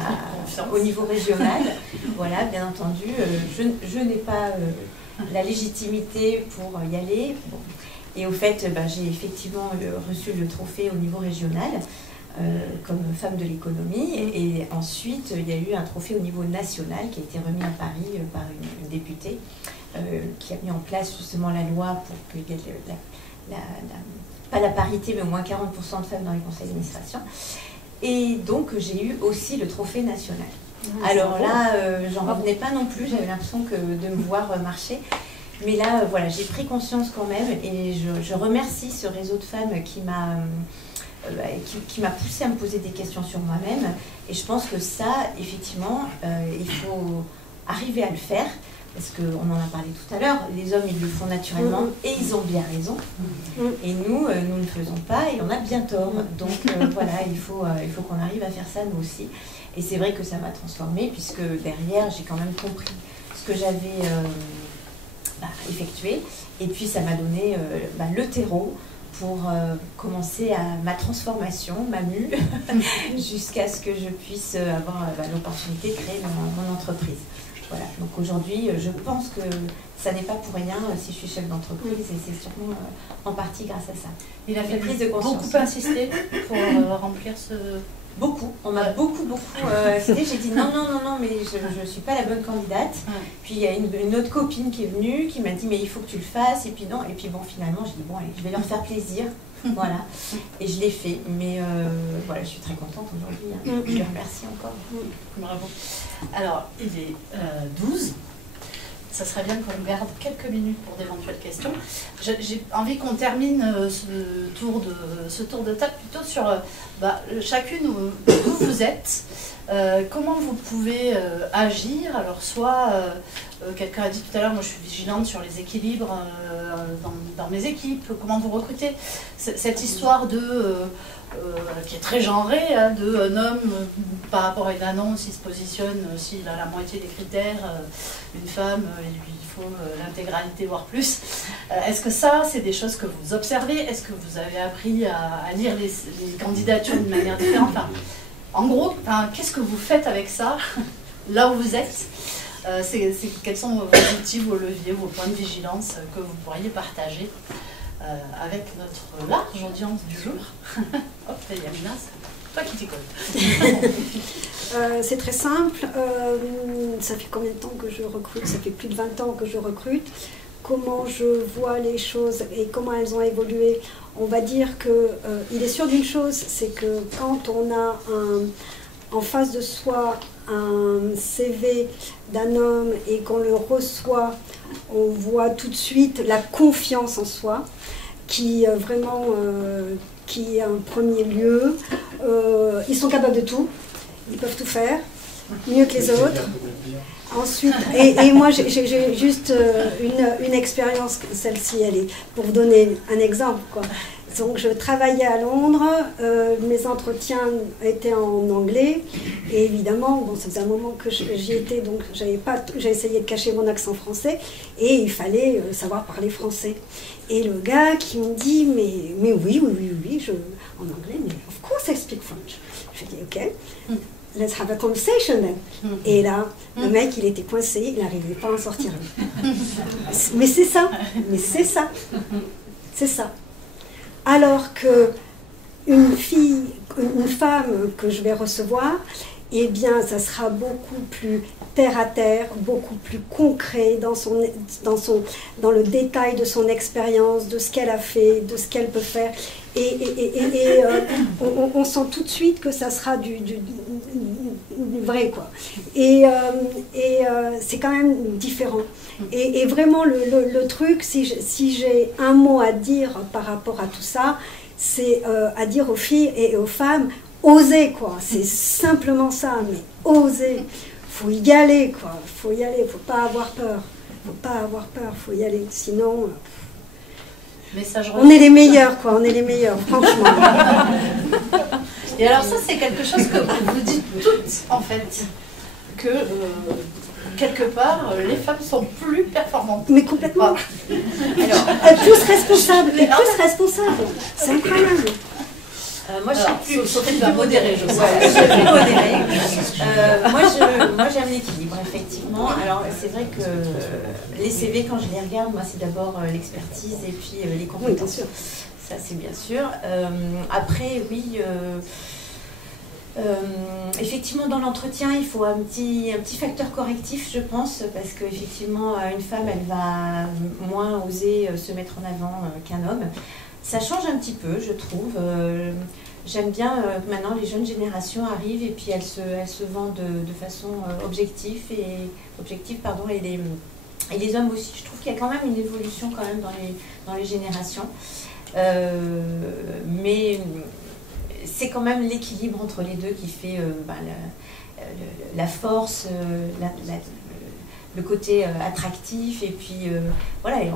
au niveau régional. Voilà, bien entendu, je n'ai pas la légitimité pour y aller. Bon. Et au fait, j'ai effectivement reçu le trophée au niveau régional comme femme de l'économie. Et ensuite, il y a eu un trophée au niveau national qui a été remis à Paris par une députée qui a mis en place justement la loi pour qu'il y ait pas la parité, mais au moins 40% de femmes dans les conseils d'administration. Et donc, j'ai eu aussi le trophée national. Alors là, j'en revenais pas non plus, j'avais l'impression de me voir marcher. Mais là, voilà, j'ai pris conscience quand même, et je remercie ce réseau de femmes qui m'a poussée à me poser des questions sur moi-même. Et je pense que ça, effectivement, il faut arriver à le faire, parce qu'on en a parlé tout à l'heure, les hommes, ils le font naturellement, et ils ont bien raison. Et nous ne le faisons pas, et on a bien tort. Donc voilà, il faut qu'on arrive à faire ça, nous aussi. Et c'est vrai que ça m'a transformée, puisque derrière, j'ai quand même compris ce que j'avais effectué. Et puis, ça m'a donné le terreau pour commencer ma transformation, ma mue, jusqu'à ce que je puisse avoir l'opportunité de créer mon entreprise. Voilà. Donc aujourd'hui, je pense que ça n'est pas pour rien si je suis chef d'entreprise, et c'est sûrement en partie grâce à ça. Il a fait prise de conscience. Beaucoup insister pour remplir ce... Beaucoup, on m'a beaucoup incité. J'ai dit non, mais je ne suis pas la bonne candidate. Puis il y a une autre copine qui est venue, qui m'a dit mais il faut que tu le fasses, et puis non, et puis bon, finalement j'ai dit bon allez, je vais leur faire plaisir, voilà, et je l'ai fait. Mais voilà, je suis très contente aujourd'hui, hein. Je les remercie encore. Bravo. Alors, il est 12. Ça serait bien qu'on garde quelques minutes pour d'éventuelles questions. J'ai envie qu'on termine ce tour de table plutôt sur chacune où vous êtes, comment vous pouvez agir. Alors soit, quelqu'un a dit tout à l'heure, moi je suis vigilante sur les équilibres dans mes équipes, comment vous recrutez. Cette histoire qui est très genrée, hein, un homme par rapport à une annonce, il se positionne, s'il a la moitié des critères, une femme, il faut l'intégralité, voire plus. Est-ce que ça, c'est des choses que vous observez? Est-ce que vous avez appris à lire les candidatures d'une manière différente? En gros, qu'est-ce que vous faites avec ça, là où vous êtes? Quels sont vos outils, vos leviers, vos points de vigilance que vous pourriez partager avec notre large audience du jour? Hop, Yamina, c'est toi qui t'y colle. C'est très simple. Ça fait combien de temps que je recrute? Ça fait plus de 20 ans que je recrute. Comment je vois les choses et comment elles ont évolué? On va dire qu'il est sûr d'une chose, c'est que quand on a en face de soi un CV d'un homme et qu'on le reçoit, on voit tout de suite la confiance en soi qui vraiment qui est un premier lieu. Ils sont capables de tout, ils peuvent tout faire, mieux que les autres. Ensuite, et moi j'ai juste une expérience, celle-ci elle est pour vous donner un exemple, quoi. Donc je travaillais à Londres, mes entretiens étaient en anglais, et évidemment, bon, ça faisait un moment que j'y étais, donc j'ai essayé de cacher mon accent français, et il fallait savoir parler français. Et le gars qui me dit, mais oui, en anglais, mais of course I speak French. Je dis, ok, let's have a conversation then. Et là, le mec, il était coincé, il n'arrivait pas à en sortir. Mais c'est ça, c'est ça. Alors que une femme que je vais recevoir, eh bien, ça sera beaucoup plus terre à terre, beaucoup plus concret dans le détail de son expérience, de ce qu'elle a fait, de ce qu'elle peut faire. Et on sent tout de suite que ça sera du vrai, quoi. Et c'est quand même différent. Et vraiment, le truc, si j'ai un mot à dire par rapport à tout ça, c'est à dire aux filles et aux femmes, osez, quoi. C'est simplement ça, mais osez. Faut y aller, quoi. Faut y aller, faut pas avoir peur. Faut y aller. Sinon, on est les meilleurs, quoi. On est les meilleurs, franchement. Et alors ça, c'est quelque chose que vous dites toutes, en fait, que quelque part, les femmes sont plus performantes. Mais complètement. Alors, plus responsables, c'est incroyable. moi, je suis plus Sophie va modérer, je crois. je suis plus modérée. Moi, j'aime l'équilibre, effectivement. Alors, c'est vrai que les CV, quand je les regarde, moi, c'est d'abord l'expertise et puis les compétences. Oui, bien sûr. Ça, c'est bien sûr. Après, oui, effectivement, dans l'entretien, il faut un petit facteur correctif, je pense, parce qu'effectivement, une femme, elle va moins oser se mettre en avant qu'un homme. Ça change un petit peu, je trouve. J'aime bien que maintenant les jeunes générations arrivent et puis elles se vendent de façon objective, et les hommes aussi. Je trouve qu'il y a quand même une évolution quand même dans les générations. Mais c'est quand même l'équilibre entre les deux qui fait la force, le côté attractif, et puis voilà, et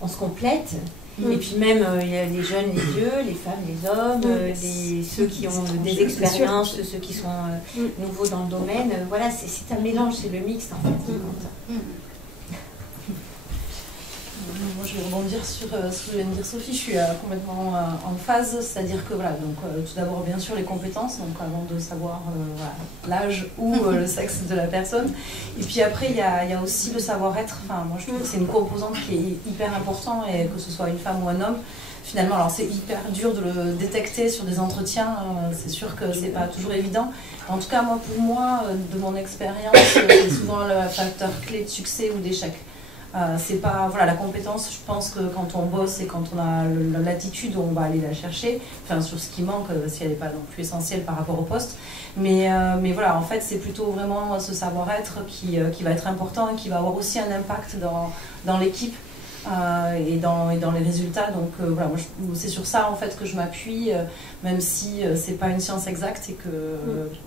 on se complète. Et puis même, il y a les jeunes, les vieux, les femmes, les hommes, ceux qui ont des expériences, ceux qui sont nouveaux dans le domaine. Voilà, c'est un mélange, c'est le mixte en fait qui compte. Moi, je vais rebondir sur ce que vient de dire Sophie. Je suis complètement en phase, c'est-à-dire que voilà, donc tout d'abord bien sûr les compétences, donc avant de savoir l'âge ou le sexe de la personne. Et puis après il y a aussi le savoir-être. Enfin, moi je trouve que c'est une composante qui est hyper importante, et que ce soit une femme ou un homme. Finalement, alors c'est hyper dur de le détecter sur des entretiens. C'est sûr que c'est pas toujours évident. En tout cas, pour moi, de mon expérience, c'est souvent le facteur clé de succès ou d'échec. C'est pas, voilà, la compétence, je pense que quand on bosse et quand on a l'attitude, on va aller la chercher, enfin sur ce qui manque, si elle n'est pas non plus essentielle par rapport au poste, mais voilà, en fait c'est plutôt vraiment ce savoir-être qui va être important et qui va avoir aussi un impact dans l'équipe et dans les résultats. Donc voilà, c'est sur ça en fait que je m'appuie, même si c'est pas une science exacte et que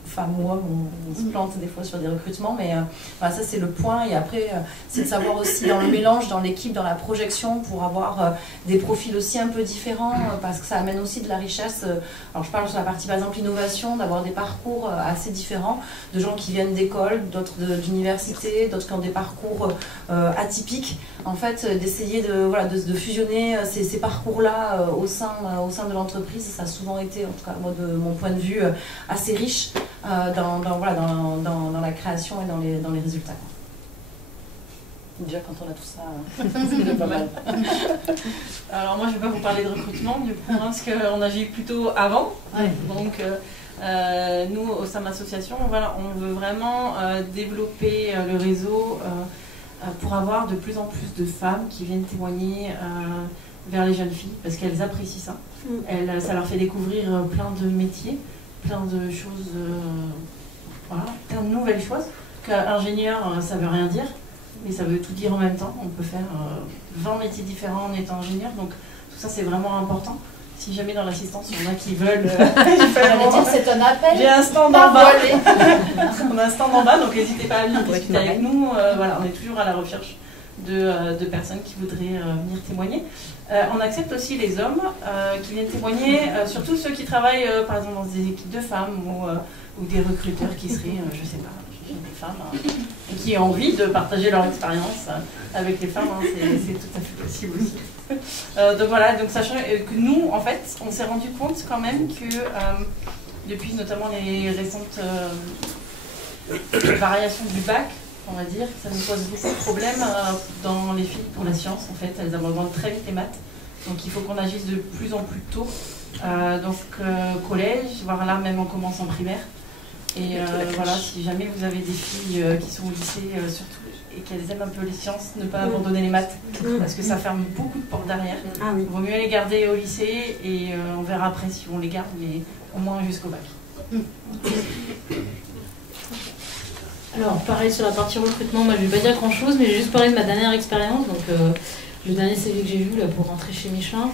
femme ou homme on se plante des fois sur des recrutements, mais voilà, ça c'est le point. Et après c'est de savoir aussi dans le mélange, dans l'équipe, dans la projection, pour avoir des profils aussi un peu différents, parce que ça amène aussi de la richesse. Alors je parle sur la partie par exemple innovation, d'avoir des parcours assez différents, de gens qui viennent d'écoles, d'autres d'universités, d'autres qui ont des parcours atypiques, en fait d'essayer de fusionner ces parcours-là au sein de l'entreprise. Ça a souvent été, en tout cas moi de mon point de vue, assez riche dans la création et dans les résultats. Déjà quand on a tout ça, c'est déjà pas mal. Alors moi je ne vais pas vous parler de recrutement du coup, parce qu'on agit plutôt avant. Ouais. Donc nous au sein de l'association, voilà, on veut vraiment développer le réseau pour avoir de plus en plus de femmes qui viennent témoigner vers les jeunes filles, parce qu'elles apprécient ça. Ça leur fait découvrir plein de métiers, plein de choses, voilà, plein de nouvelles choses. Qu'ingénieur, ça veut rien dire, mais ça veut tout dire en même temps. On peut faire 20 métiers différents en étant ingénieur, donc tout ça c'est vraiment important. Si jamais dans l'assistance il y en a qui veulent, c'est un appel. J'ai un stand en bas. On a un stand en bas, donc n'hésitez pas à venir discuter avec nous. Voilà, on est toujours à la recherche de personnes qui voudraient venir témoigner. On accepte aussi les hommes qui viennent témoigner, surtout ceux qui travaillent par exemple dans des équipes de femmes ou des recruteurs qui seraient, je sais pas, des femmes, et qui ont envie de partager leur expérience avec les femmes, c'est tout à fait possible aussi. Donc voilà, donc sachant que nous, en fait, on s'est rendu compte quand même que depuis notamment les récentes variations du bac, on va dire, ça nous pose beaucoup de problèmes dans les filles pour la science, en fait, elles abandonnent très vite les maths, donc il faut qu'on agisse de plus en plus tôt, donc collège, voire là même on commence en primaire. Et voilà, si jamais vous avez des filles qui sont au lycée, surtout, et qu'elles aiment un peu les sciences, ne pas abandonner les maths, parce que ça ferme beaucoup de portes derrière. Il vaut mieux les garder au lycée, et on verra après si on les garde, mais au moins jusqu'au bac. Alors, pareil sur la partie recrutement, moi je vais pas dire grand chose, mais j'ai juste parlé de ma dernière expérience, donc le dernier CV que j'ai vu là, pour rentrer chez Michelin.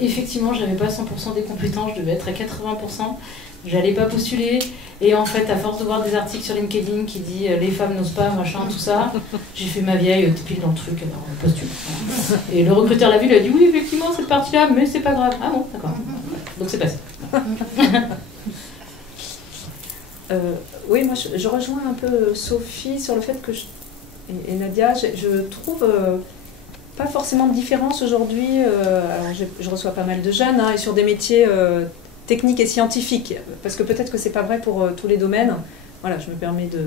Effectivement, j'avais pas 100% des compétences, je devais être à 80%. J'allais pas postuler, et en fait, à force de voir des articles sur LinkedIn qui dit les femmes n'osent pas, machin, tout ça, j'ai fait ma vieille, t'es pile dans le truc, alors on postule. Voilà. Et le recruteur l'a vu, il a dit oui, effectivement, cette partie-là, mais c'est pas grave. Ah bon, d'accord. Donc c'est passé. Oui, moi je rejoins un peu Sophie sur le fait que, et Nadia, je trouve pas forcément de différence aujourd'hui. Alors je reçois pas mal de jeunes, hein, et sur des métiers techniques et scientifiques, parce que peut-être que c'est pas vrai pour tous les domaines. Voilà, je me permets de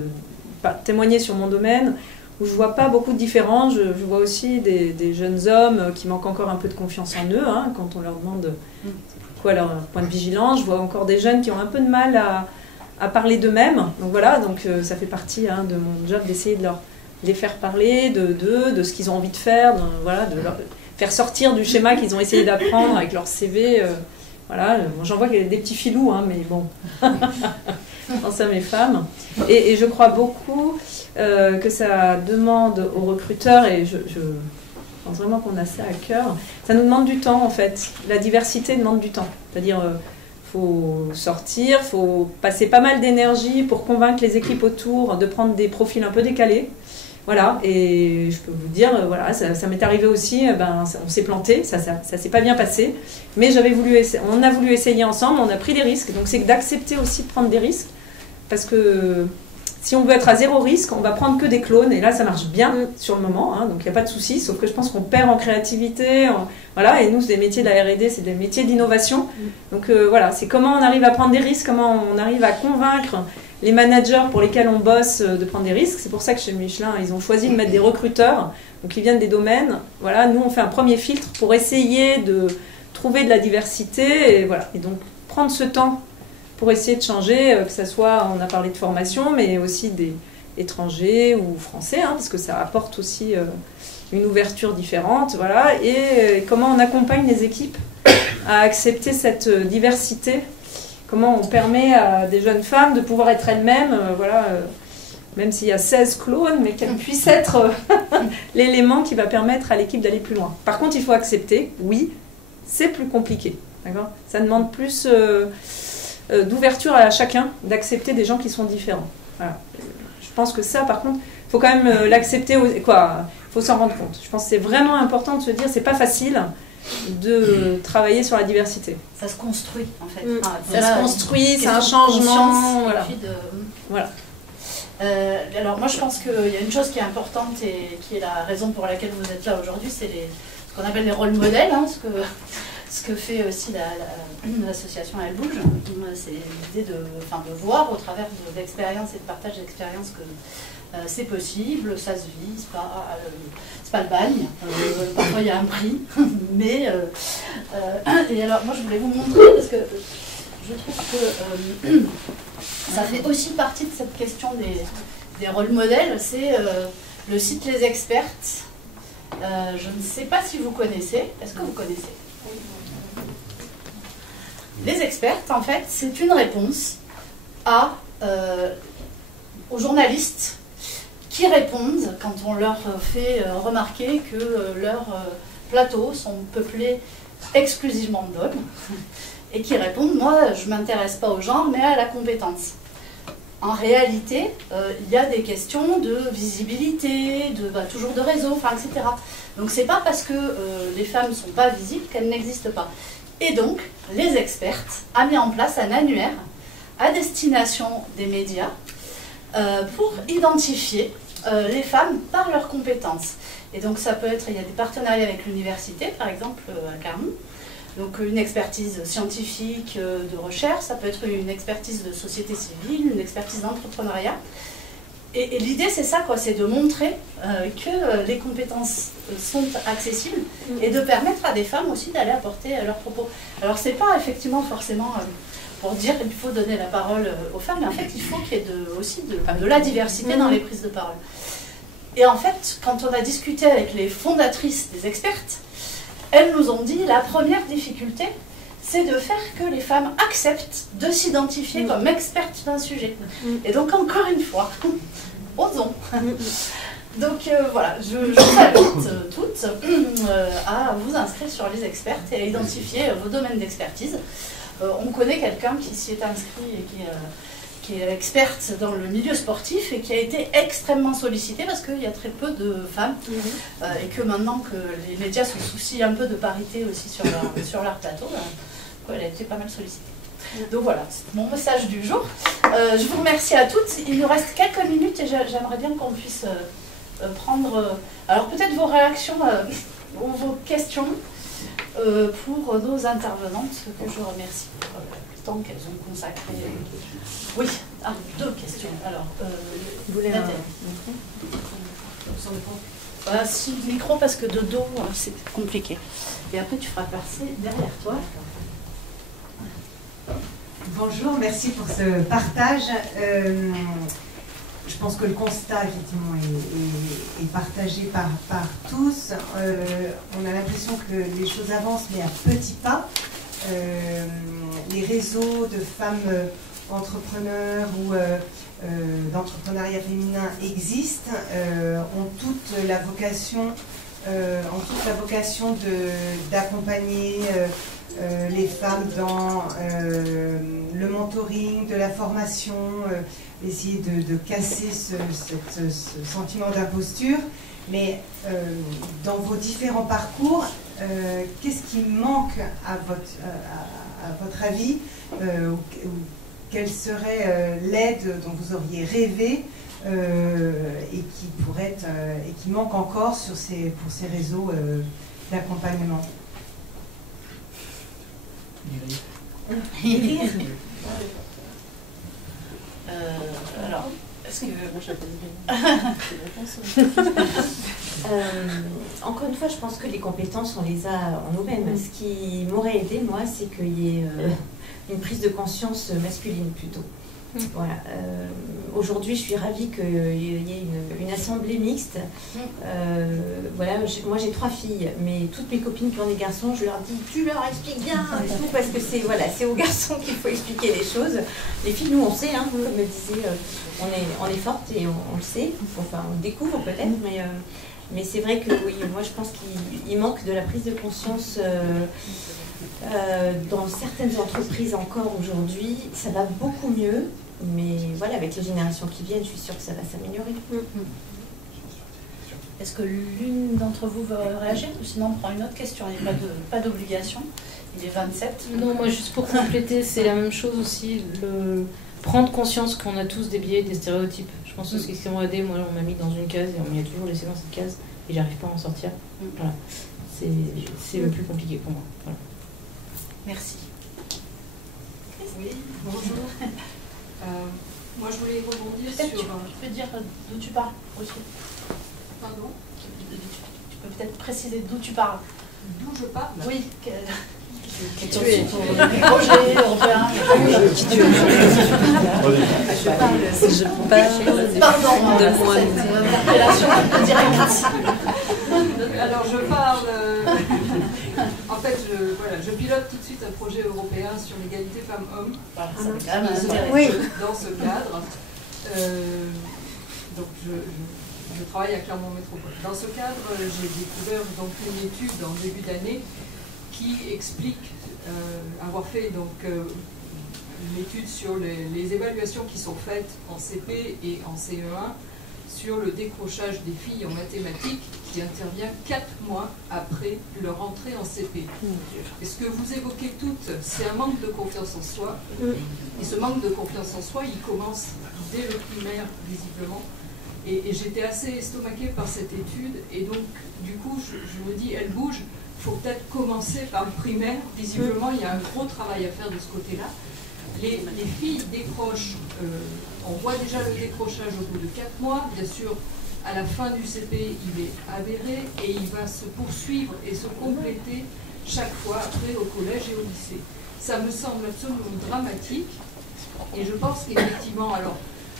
témoigner sur mon domaine, où je vois pas beaucoup de différence. Je vois aussi des jeunes hommes qui manquent encore un peu de confiance en eux, hein, quand on leur demande quoi leur point de vigilance. Je vois encore des jeunes qui ont un peu de mal à parler d'eux-mêmes. Donc voilà, donc ça fait partie, hein, de mon job d'essayer de les faire parler de ce qu'ils ont envie de faire, voilà, de leur faire sortir du schéma qu'ils ont essayé d'apprendre avec leur CV. Voilà, j'en vois qu'il y a des petits filous, hein, mais bon, je pense à mes femmes. Et je crois beaucoup que ça demande aux recruteurs, et je pense vraiment qu'on a ça à cœur, ça nous demande du temps en fait. La diversité demande du temps. C'est-à-dire, faut sortir, faut passer pas mal d'énergie pour convaincre les équipes autour de prendre des profils un peu décalés. Voilà, et je peux vous dire, voilà, ça m'est arrivé aussi, on s'est planté, ça s'est pas bien passé, mais on a voulu essayer ensemble, on a pris des risques, donc c'est d'accepter aussi de prendre des risques, parce que si on veut être à zéro risque, on va prendre que des clones, et là ça marche bien sur le moment, hein, donc il n'y a pas de souci, sauf que je pense qu'on perd en créativité, voilà, et nous c'est des métiers de la R&D, c'est des métiers d'innovation, donc voilà, c'est comment on arrive à prendre des risques, comment on arrive à convaincre les managers pour lesquels on bosse de prendre des risques. C'est pour ça que chez Michelin, ils ont choisi de mettre des recruteurs, donc qui viennent des domaines. Voilà, nous on fait un premier filtre pour essayer de trouver de la diversité, et voilà, et donc prendre ce temps pour essayer de changer, que ce soit, on a parlé de formation, mais aussi des étrangers ou français, hein, parce que ça apporte aussi une ouverture différente, voilà, et comment on accompagne les équipes à accepter cette diversité. Comment on permet à des jeunes femmes de pouvoir être elles-mêmes, voilà, même s'il y a 16 clones, mais qu'elles puissent être l'élément qui va permettre à l'équipe d'aller plus loin. Par contre, il faut accepter, oui, c'est plus compliqué. D'accord ? Ça demande plus d'ouverture à chacun, d'accepter des gens qui sont différents. Voilà. Je pense que ça, par contre, il faut quand même l'accepter. Il faut s'en rendre compte. Je pense que c'est vraiment important de se dire, c'est pas facile de travailler sur la diversité. Ça se construit en fait. Ça se construit, c'est un changement. Voilà. Voilà. Alors moi je pense qu'il y a une chose qui est importante et qui est la raison pour laquelle vous êtes là aujourd'hui, c'est ce qu'on appelle les rôles modèles, hein, ce que fait aussi l'association Elle Bouge. C'est l'idée de voir au travers d'expériences et de partage d'expériences que c'est possible, ça se vit, c'est pas le bagne, parfois il y a un prix, mais et alors moi je voulais vous montrer parce que je trouve que ça fait aussi partie de cette question des rôles modèles, c'est le site Les Expertes. Je ne sais pas si vous connaissez, est-ce que vous connaissez? Les Expertes, en fait, c'est une réponse aux journalistes qui répondent quand on leur fait remarquer que leurs plateaux sont peuplés exclusivement d'hommes et qui répondent « moi je ne m'intéresse pas au genre mais à la compétence ». en réalité, il y a des questions de visibilité, toujours de réseau, etc. Donc c'est pas parce que les femmes ne sont pas visibles qu'elles n'existent pas. Et donc, les expertes ont mis en place un annuaire à destination des médias pour identifier les femmes par leurs compétences. Et donc ça peut être, il y a des partenariats avec l'université, par exemple à Clermont, donc une expertise scientifique de recherche, ça peut être une expertise de société civile, une expertise d'entrepreneuriat. Et l'idée c'est ça, quoi, c'est de montrer que les compétences sont accessibles et de permettre à des femmes aussi d'aller apporter leurs propos. Alors c'est pas effectivement forcément pour dire qu'il faut donner la parole aux femmes, mais en fait il faut qu'il y ait aussi de la diversité dans les prises de parole. Et en fait, quand on a discuté avec les fondatrices des expertes, elles nous ont dit la première difficulté, c'est de faire que les femmes acceptent de s'identifier comme expertes d'un sujet. Et donc encore une fois, osons. Donc voilà, je vous invite toutes à vous inscrire sur les expertes et à identifier vos domaines d'expertise. On connaît quelqu'un qui s'y est inscrit et qui est experte dans le milieu sportif et qui a été extrêmement sollicitée parce qu'il y a très peu de femmes et que maintenant que les médias se soucient un peu de parité aussi sur leur plateau, elle a été pas mal sollicitée. Donc voilà, c'est mon message du jour. Je vous remercie à toutes. Il nous reste quelques minutes et j'aimerais bien qu'on puisse prendre alors peut-être vos réactions ou vos questions pour nos intervenantes que je remercie pour le temps qu'elles ont consacré. Oui, deux questions. Alors, vous voulez un micro ? Si le micro, parce que de dos, c'est compliqué. Et après, tu feras passer derrière toi. Bonjour, merci pour ce partage. Je pense que le constat, effectivement, est partagé par tous. On a l'impression que les choses avancent, mais à petits pas. Les réseaux de femmes entrepreneurs ou d'entrepreneuriat féminin existent, ont toute la vocation d'accompagner les femmes dans le mentoring, de la formation, essayer de casser ce sentiment d'imposture. Mais dans vos différents parcours, qu'est-ce qui manque à votre avis, quelle serait l'aide dont vous auriez rêvé et qui pourrait être, et qui manque encore pour ces réseaux d'accompagnement? Alors, est-ce que encore une fois, je pense que les compétences, on les a en nous-mêmes. Ce qui m'aurait aidé, moi, c'est qu'il y ait une prise de conscience masculine plutôt. Voilà. Aujourd'hui, je suis ravie qu'il y ait une assemblée mixte. Voilà, moi j'ai 3 filles, mais toutes mes copines qui ont des garçons, je leur dis tu leur expliques bien et tout, parce que c'est aux garçons qu'il faut expliquer les choses. Les filles, nous on sait, hein, comme me disait, on est fortes et on le sait. Enfin, on le découvre peut-être, mais c'est vrai que oui, moi je pense qu'il manque de la prise de conscience. Dans certaines entreprises encore aujourd'hui, ça va beaucoup mieux, mais voilà, avec les générations qui viennent, je suis sûre que ça va s'améliorer. Est-ce que l'une d'entre vous veut réagir ou sinon on prend une autre question? Il n'y a pas d'obligation. Il est 27. Non, moi juste pour compléter, c'est la même chose aussi, prendre conscience qu'on a tous des biais, des stéréotypes. Je pense que ce qui m'a aidé, moi on m'a mis dans une case et on m'y a toujours laissé dans cette case et j'arrive pas à en sortir. Voilà. C'est le plus compliqué pour moi. Voilà. Merci. Oui, bonjour. Moi, je voulais rebondir sur... Tu peux dire d'où tu parles aussi. Pardon? Tu peux peut-être préciser d'où tu parles. D'où je parle? Oui. Qui tu es pour le projet européen. Qui tu es? Je parle Pardon, de moi. Cette interpellation un peu directe. Alors, je parle... En fait, je pilote tout de suite un projet européen sur l'égalité femmes-hommes. Voilà, ça fait quand même intéressant. Dans ce cadre, donc je travaille à Clermont Métropole. Dans ce cadre, j'ai découvert donc une étude en début d'année qui explique avoir fait donc une étude sur les évaluations qui sont faites en CP et en CE1 sur le décrochage des filles en mathématiques qui intervient 4 mois après leur entrée en CP. Et ce que vous évoquez toutes, c'est un manque de confiance en soi. Et ce manque de confiance en soi, il commence dès le primaire, visiblement. Et j'étais assez estomaquée par cette étude. Et donc, du coup, je me dis, elle bouge. Il faut peut-être commencer par le primaire. Visiblement, il y a un gros travail à faire de ce côté-là. Les filles décrochent, on voit déjà le décrochage au bout de 4 mois. Bien sûr, à la fin du CP, il est avéré et il va se poursuivre et se compléter chaque fois après au collège et au lycée. Ça me semble absolument dramatique et je pense qu'effectivement, alors,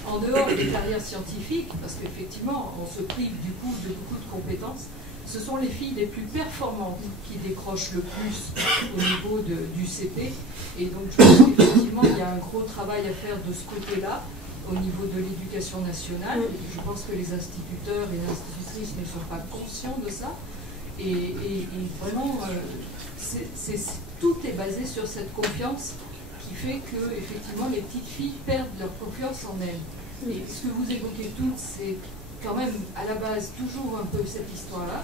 en dehors des carrières scientifiques, parce qu'effectivement, on se prive du coup de beaucoup de compétences, ce sont les filles les plus performantes qui décrochent le plus au niveau du CP. Et donc, je pense qu'effectivement, il y a un gros travail à faire de ce côté-là, au niveau de l'éducation nationale. Je pense que les instituteurs et les institutrices ne sont pas conscients de ça. Et vraiment, tout est basé sur cette confiance qui fait que, effectivement, les petites filles perdent leur confiance en elles. Et ce que vous évoquez toutes, c'est quand même à la base toujours un peu cette histoire-là.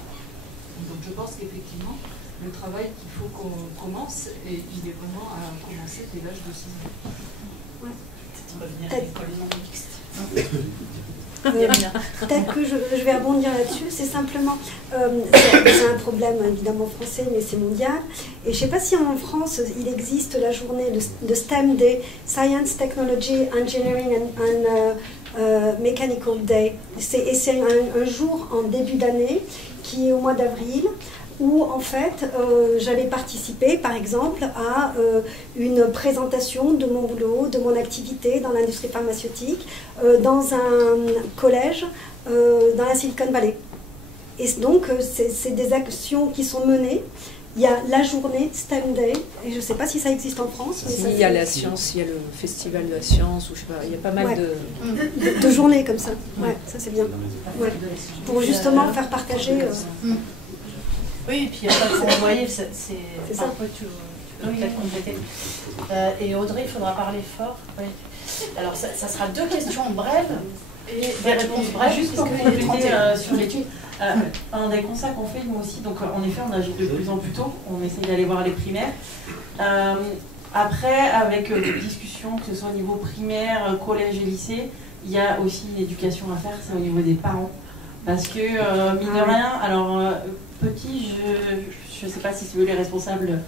Donc je pense qu'effectivement, le travail qu'il faut qu'on commence, et il est vraiment à commencer dès l'âge de 6 ans. Peut-être que je vais rebondir là-dessus. C'est simplement, c'est un problème évidemment français, mais c'est mondial. Et je ne sais pas si en France, il existe la journée de STEM Day, Science, Technology, Engineering and Mechanical Day. Et c'est un jour en début d'année qui est au mois d'avril, où en fait j'avais participé par exemple à une présentation de mon boulot, de mon activité dans l'industrie pharmaceutique, dans un collège dans la Silicon Valley. Et donc c'est des actions qui sont menées. Il y a la journée STEM Day, et je ne sais pas si ça existe en France. Mais il y a la science, il y a le festival de la science, ou je sais pas, il y a pas mal de journées comme ça. Ouais, ça c'est bien. Ouais. Pour justement faire partager. Oui, et puis vous voyez, c'est ça. Après, tu peux peut-être compléter. Et Audrey, il faudra parler fort. Oui. Alors, ça sera 2 questions brèves et des réponses brèves. Juste pour compléter sur l'étude, un des constats qu'on fait, nous aussi, donc en effet, on agit de plus en plus tôt, on essaye d'aller voir les primaires. Après, avec des discussions, que ce soit au niveau primaire, collège et lycée, il y a aussi une éducation à faire, c'est au niveau des parents. Parce que, mine de rien, alors... petit, je ne sais pas si c'est eux les responsables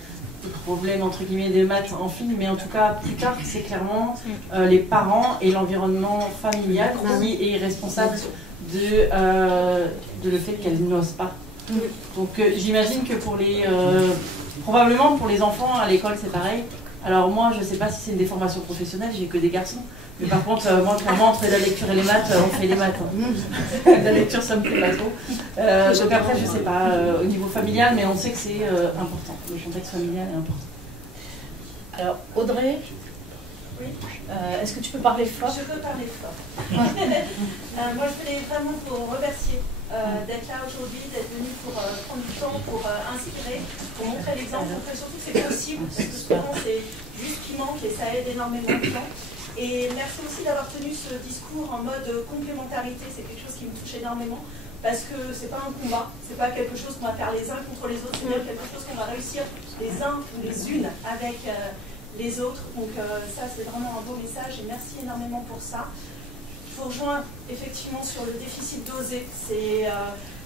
du problème entre guillemets des maths en film, mais en tout cas plus tard c'est clairement les parents et l'environnement familial qui est responsable de le fait qu'elles n'osent pas. Donc j'imagine que pour les probablement pour les enfants à l'école c'est pareil. Alors moi je ne sais pas si c'est une déformation professionnelle, j'ai que des garçons. Mais par contre, moi, clairement, entre la lecture et les maths, on fait les maths. La lecture, ça me plaît pas trop. Donc après, je sais pas, au niveau familial, mais on sait que c'est important. Le contexte familial est important. Alors, Audrey, oui. Est-ce que tu peux parler fort? Je peux parler fort. Moi, je voulais vraiment vous remercier d'être là aujourd'hui, d'être venu pour prendre du temps, pour inspirer, pour montrer l'exemple, montrer surtout que c'est possible, parce que souvent, c'est juste qui manque et ça aide énormément de gens. Et merci aussi d'avoir tenu ce discours en mode complémentarité, c'est quelque chose qui me touche énormément, parce que c'est pas un combat, c'est pas quelque chose qu'on va faire les uns contre les autres, c'est bien quelque chose qu'on va réussir les uns ou les unes avec les autres. Donc ça c'est vraiment un beau message et merci énormément pour ça. Je vous rejoins effectivement sur le déficit dosé. C'est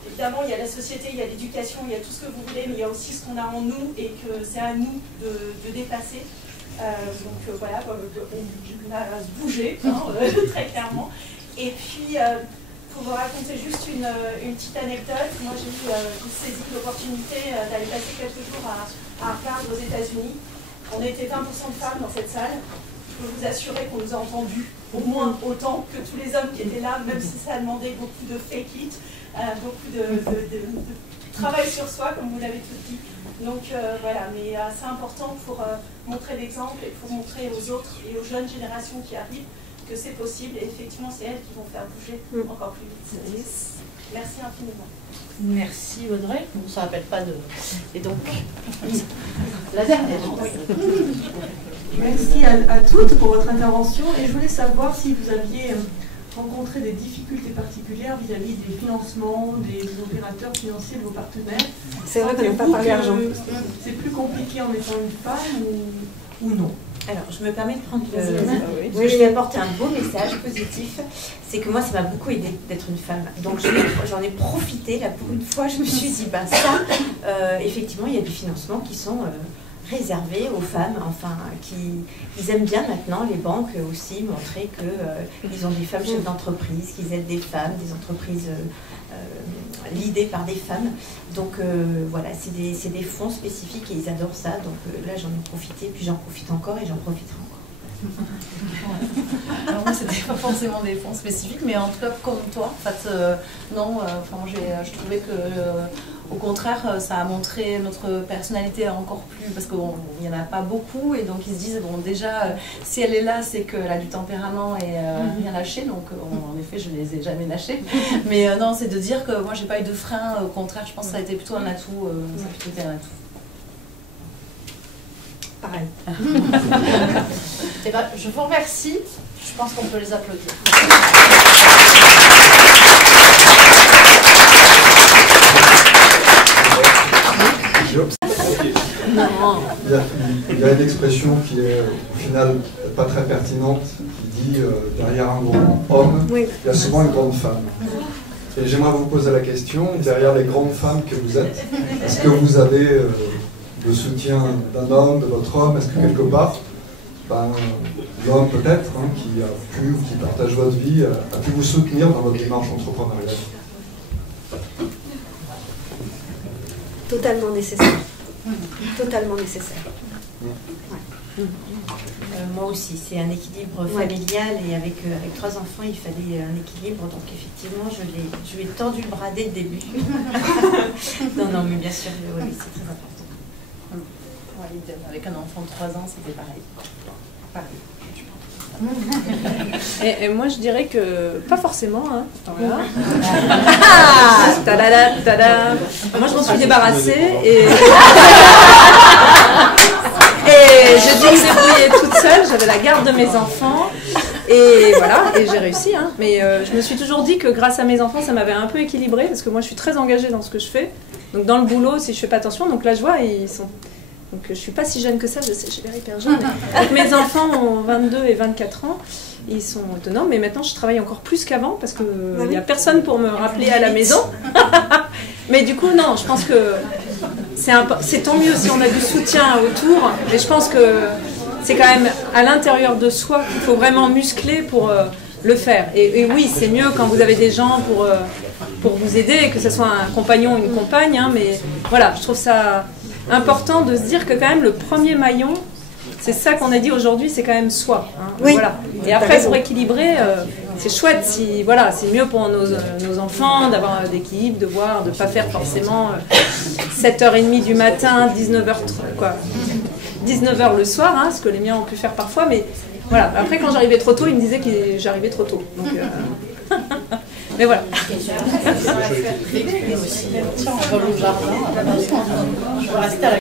évidemment il y a la société, il y a l'éducation, il y a tout ce que vous voulez, mais il y a aussi ce qu'on a en nous et que c'est à nous de dépasser. Donc voilà, on a à se bouger, très clairement. Et puis, pour vous raconter juste une petite anecdote, moi j'ai saisi l'opportunité d'aller passer quelques jours à Harvard aux États-Unis. On était 20% de femmes dans cette salle. Je peux vous assurer qu'on nous a entendus au moins autant que tous les hommes qui étaient là, même si ça a demandé beaucoup de fake it, beaucoup de travail sur soi, comme vous l'avez tout dit. Donc voilà, mais c'est important pour montrer l'exemple et pour montrer aux autres et aux jeunes générations qui arrivent que c'est possible. Et effectivement, c'est elles qui vont faire bouger encore plus vite. Merci infiniment. Merci Audrey. Bon, ça ne rappelle pas de... Et donc, la dernière. Merci à toutes pour votre intervention et je voulais savoir si vous aviez rencontré des difficultés particulières vis-à-vis des financements, des opérateurs financiers de vos partenaires. C'est vrai qu'on n'a pas parlé d'argent. C'est plus compliqué en étant une femme ou non? Alors, je me permets de prendre le... Oui. Parce que je vais apporter un beau message positif. C'est que moi, ça m'a beaucoup aidé d'être une femme. Donc, j'en ai profité. Là, pour une fois, je me suis dit, ben ça, effectivement, il y a des financements qui sont réservés aux femmes. Enfin, ils aiment bien maintenant, les banques aussi, montrer qu'ils ont des femmes chefs d'entreprise, qu'ils aident des femmes, des entreprises l'idée par des femmes. Donc voilà, c'est des fonds spécifiques et ils adorent ça. Donc là, j'en ai profité, puis j'en profite encore et j'en profiterai encore. Alors moi, c'était pas forcément des fonds spécifiques, mais en tout cas, comme toi, en fait, non, je trouvais que, au contraire, ça a montré notre personnalité encore plus, parce qu'il n'y en a pas beaucoup, et donc ils se disent, bon, déjà, si elle est là, c'est qu'elle a du tempérament et rien lâché, donc en effet, je ne les ai jamais lâchés. Mais non, c'est de dire que moi, j'ai pas eu de frein, au contraire, je pense que ça a été plutôt un atout, ça a plutôt été un atout. Pareil. Eh ben, je vous remercie. Je pense qu'on peut les applaudir. Il y a une expression qui est au final pas très pertinente, qui dit derrière un grand homme, il y a souvent une grande femme. Et j'aimerais vous poser la question, derrière les grandes femmes que vous êtes, est-ce que vous avez le soutien d'un homme, de votre homme? Est-ce que quelque part, l'homme peut-être, qui a pu, ou qui partage votre vie, a pu vous soutenir dans votre démarche entrepreneuriale? Totalement nécessaire. Totalement nécessaire. Ouais. Moi aussi, c'est un équilibre familial et avec 3 enfants, il fallait un équilibre. Donc effectivement, je lui ai tendu le bras dès le début. non, mais bien sûr, oui, c'est très important. Avec un enfant de 3 ans, c'était pareil. Et moi je dirais que pas forcément. Voilà. Moi je m'en suis débarrassée et j'ai dû me débrouiller toute seule. J'avais la garde de mes enfants et voilà, et j'ai réussi. Mais je me suis toujours dit que grâce à mes enfants, ça m'avait un peu équilibré parce que moi je suis très engagée dans ce que je fais. Donc dans le boulot, si je fais pas attention, donc là je vois ils sont. Donc je suis pas si jeune que ça, je sais, j'ai l'air hyper jeune. Donc mes enfants ont 22 et 24 ans, ils sont autonomes, mais maintenant je travaille encore plus qu'avant parce qu'il n'y a personne pour me rappeler à la maison. Mais du coup, non, je pense que c'est tant mieux si on a du soutien autour, mais je pense que c'est quand même à l'intérieur de soi qu'il faut vraiment muscler pour le faire. Et oui, c'est mieux quand vous avez des gens pour vous aider, que ce soit un compagnon ou une compagne, mais voilà, je trouve ça important de se dire que quand même le premier maillon, c'est ça qu'on a dit aujourd'hui, c'est quand même soi. Oui. Voilà. Et après pour équilibrer, c'est chouette, c'est mieux pour nos enfants d'avoir un équilibre, de voir, de ne pas faire forcément 7h30 du matin, 19h le soir, ce que les miens ont pu faire parfois, mais voilà. Après quand j'arrivais trop tôt, ils me disaient que j'arrivais trop tôt. Donc, mais voilà. Dans le jardin, je vais rester à la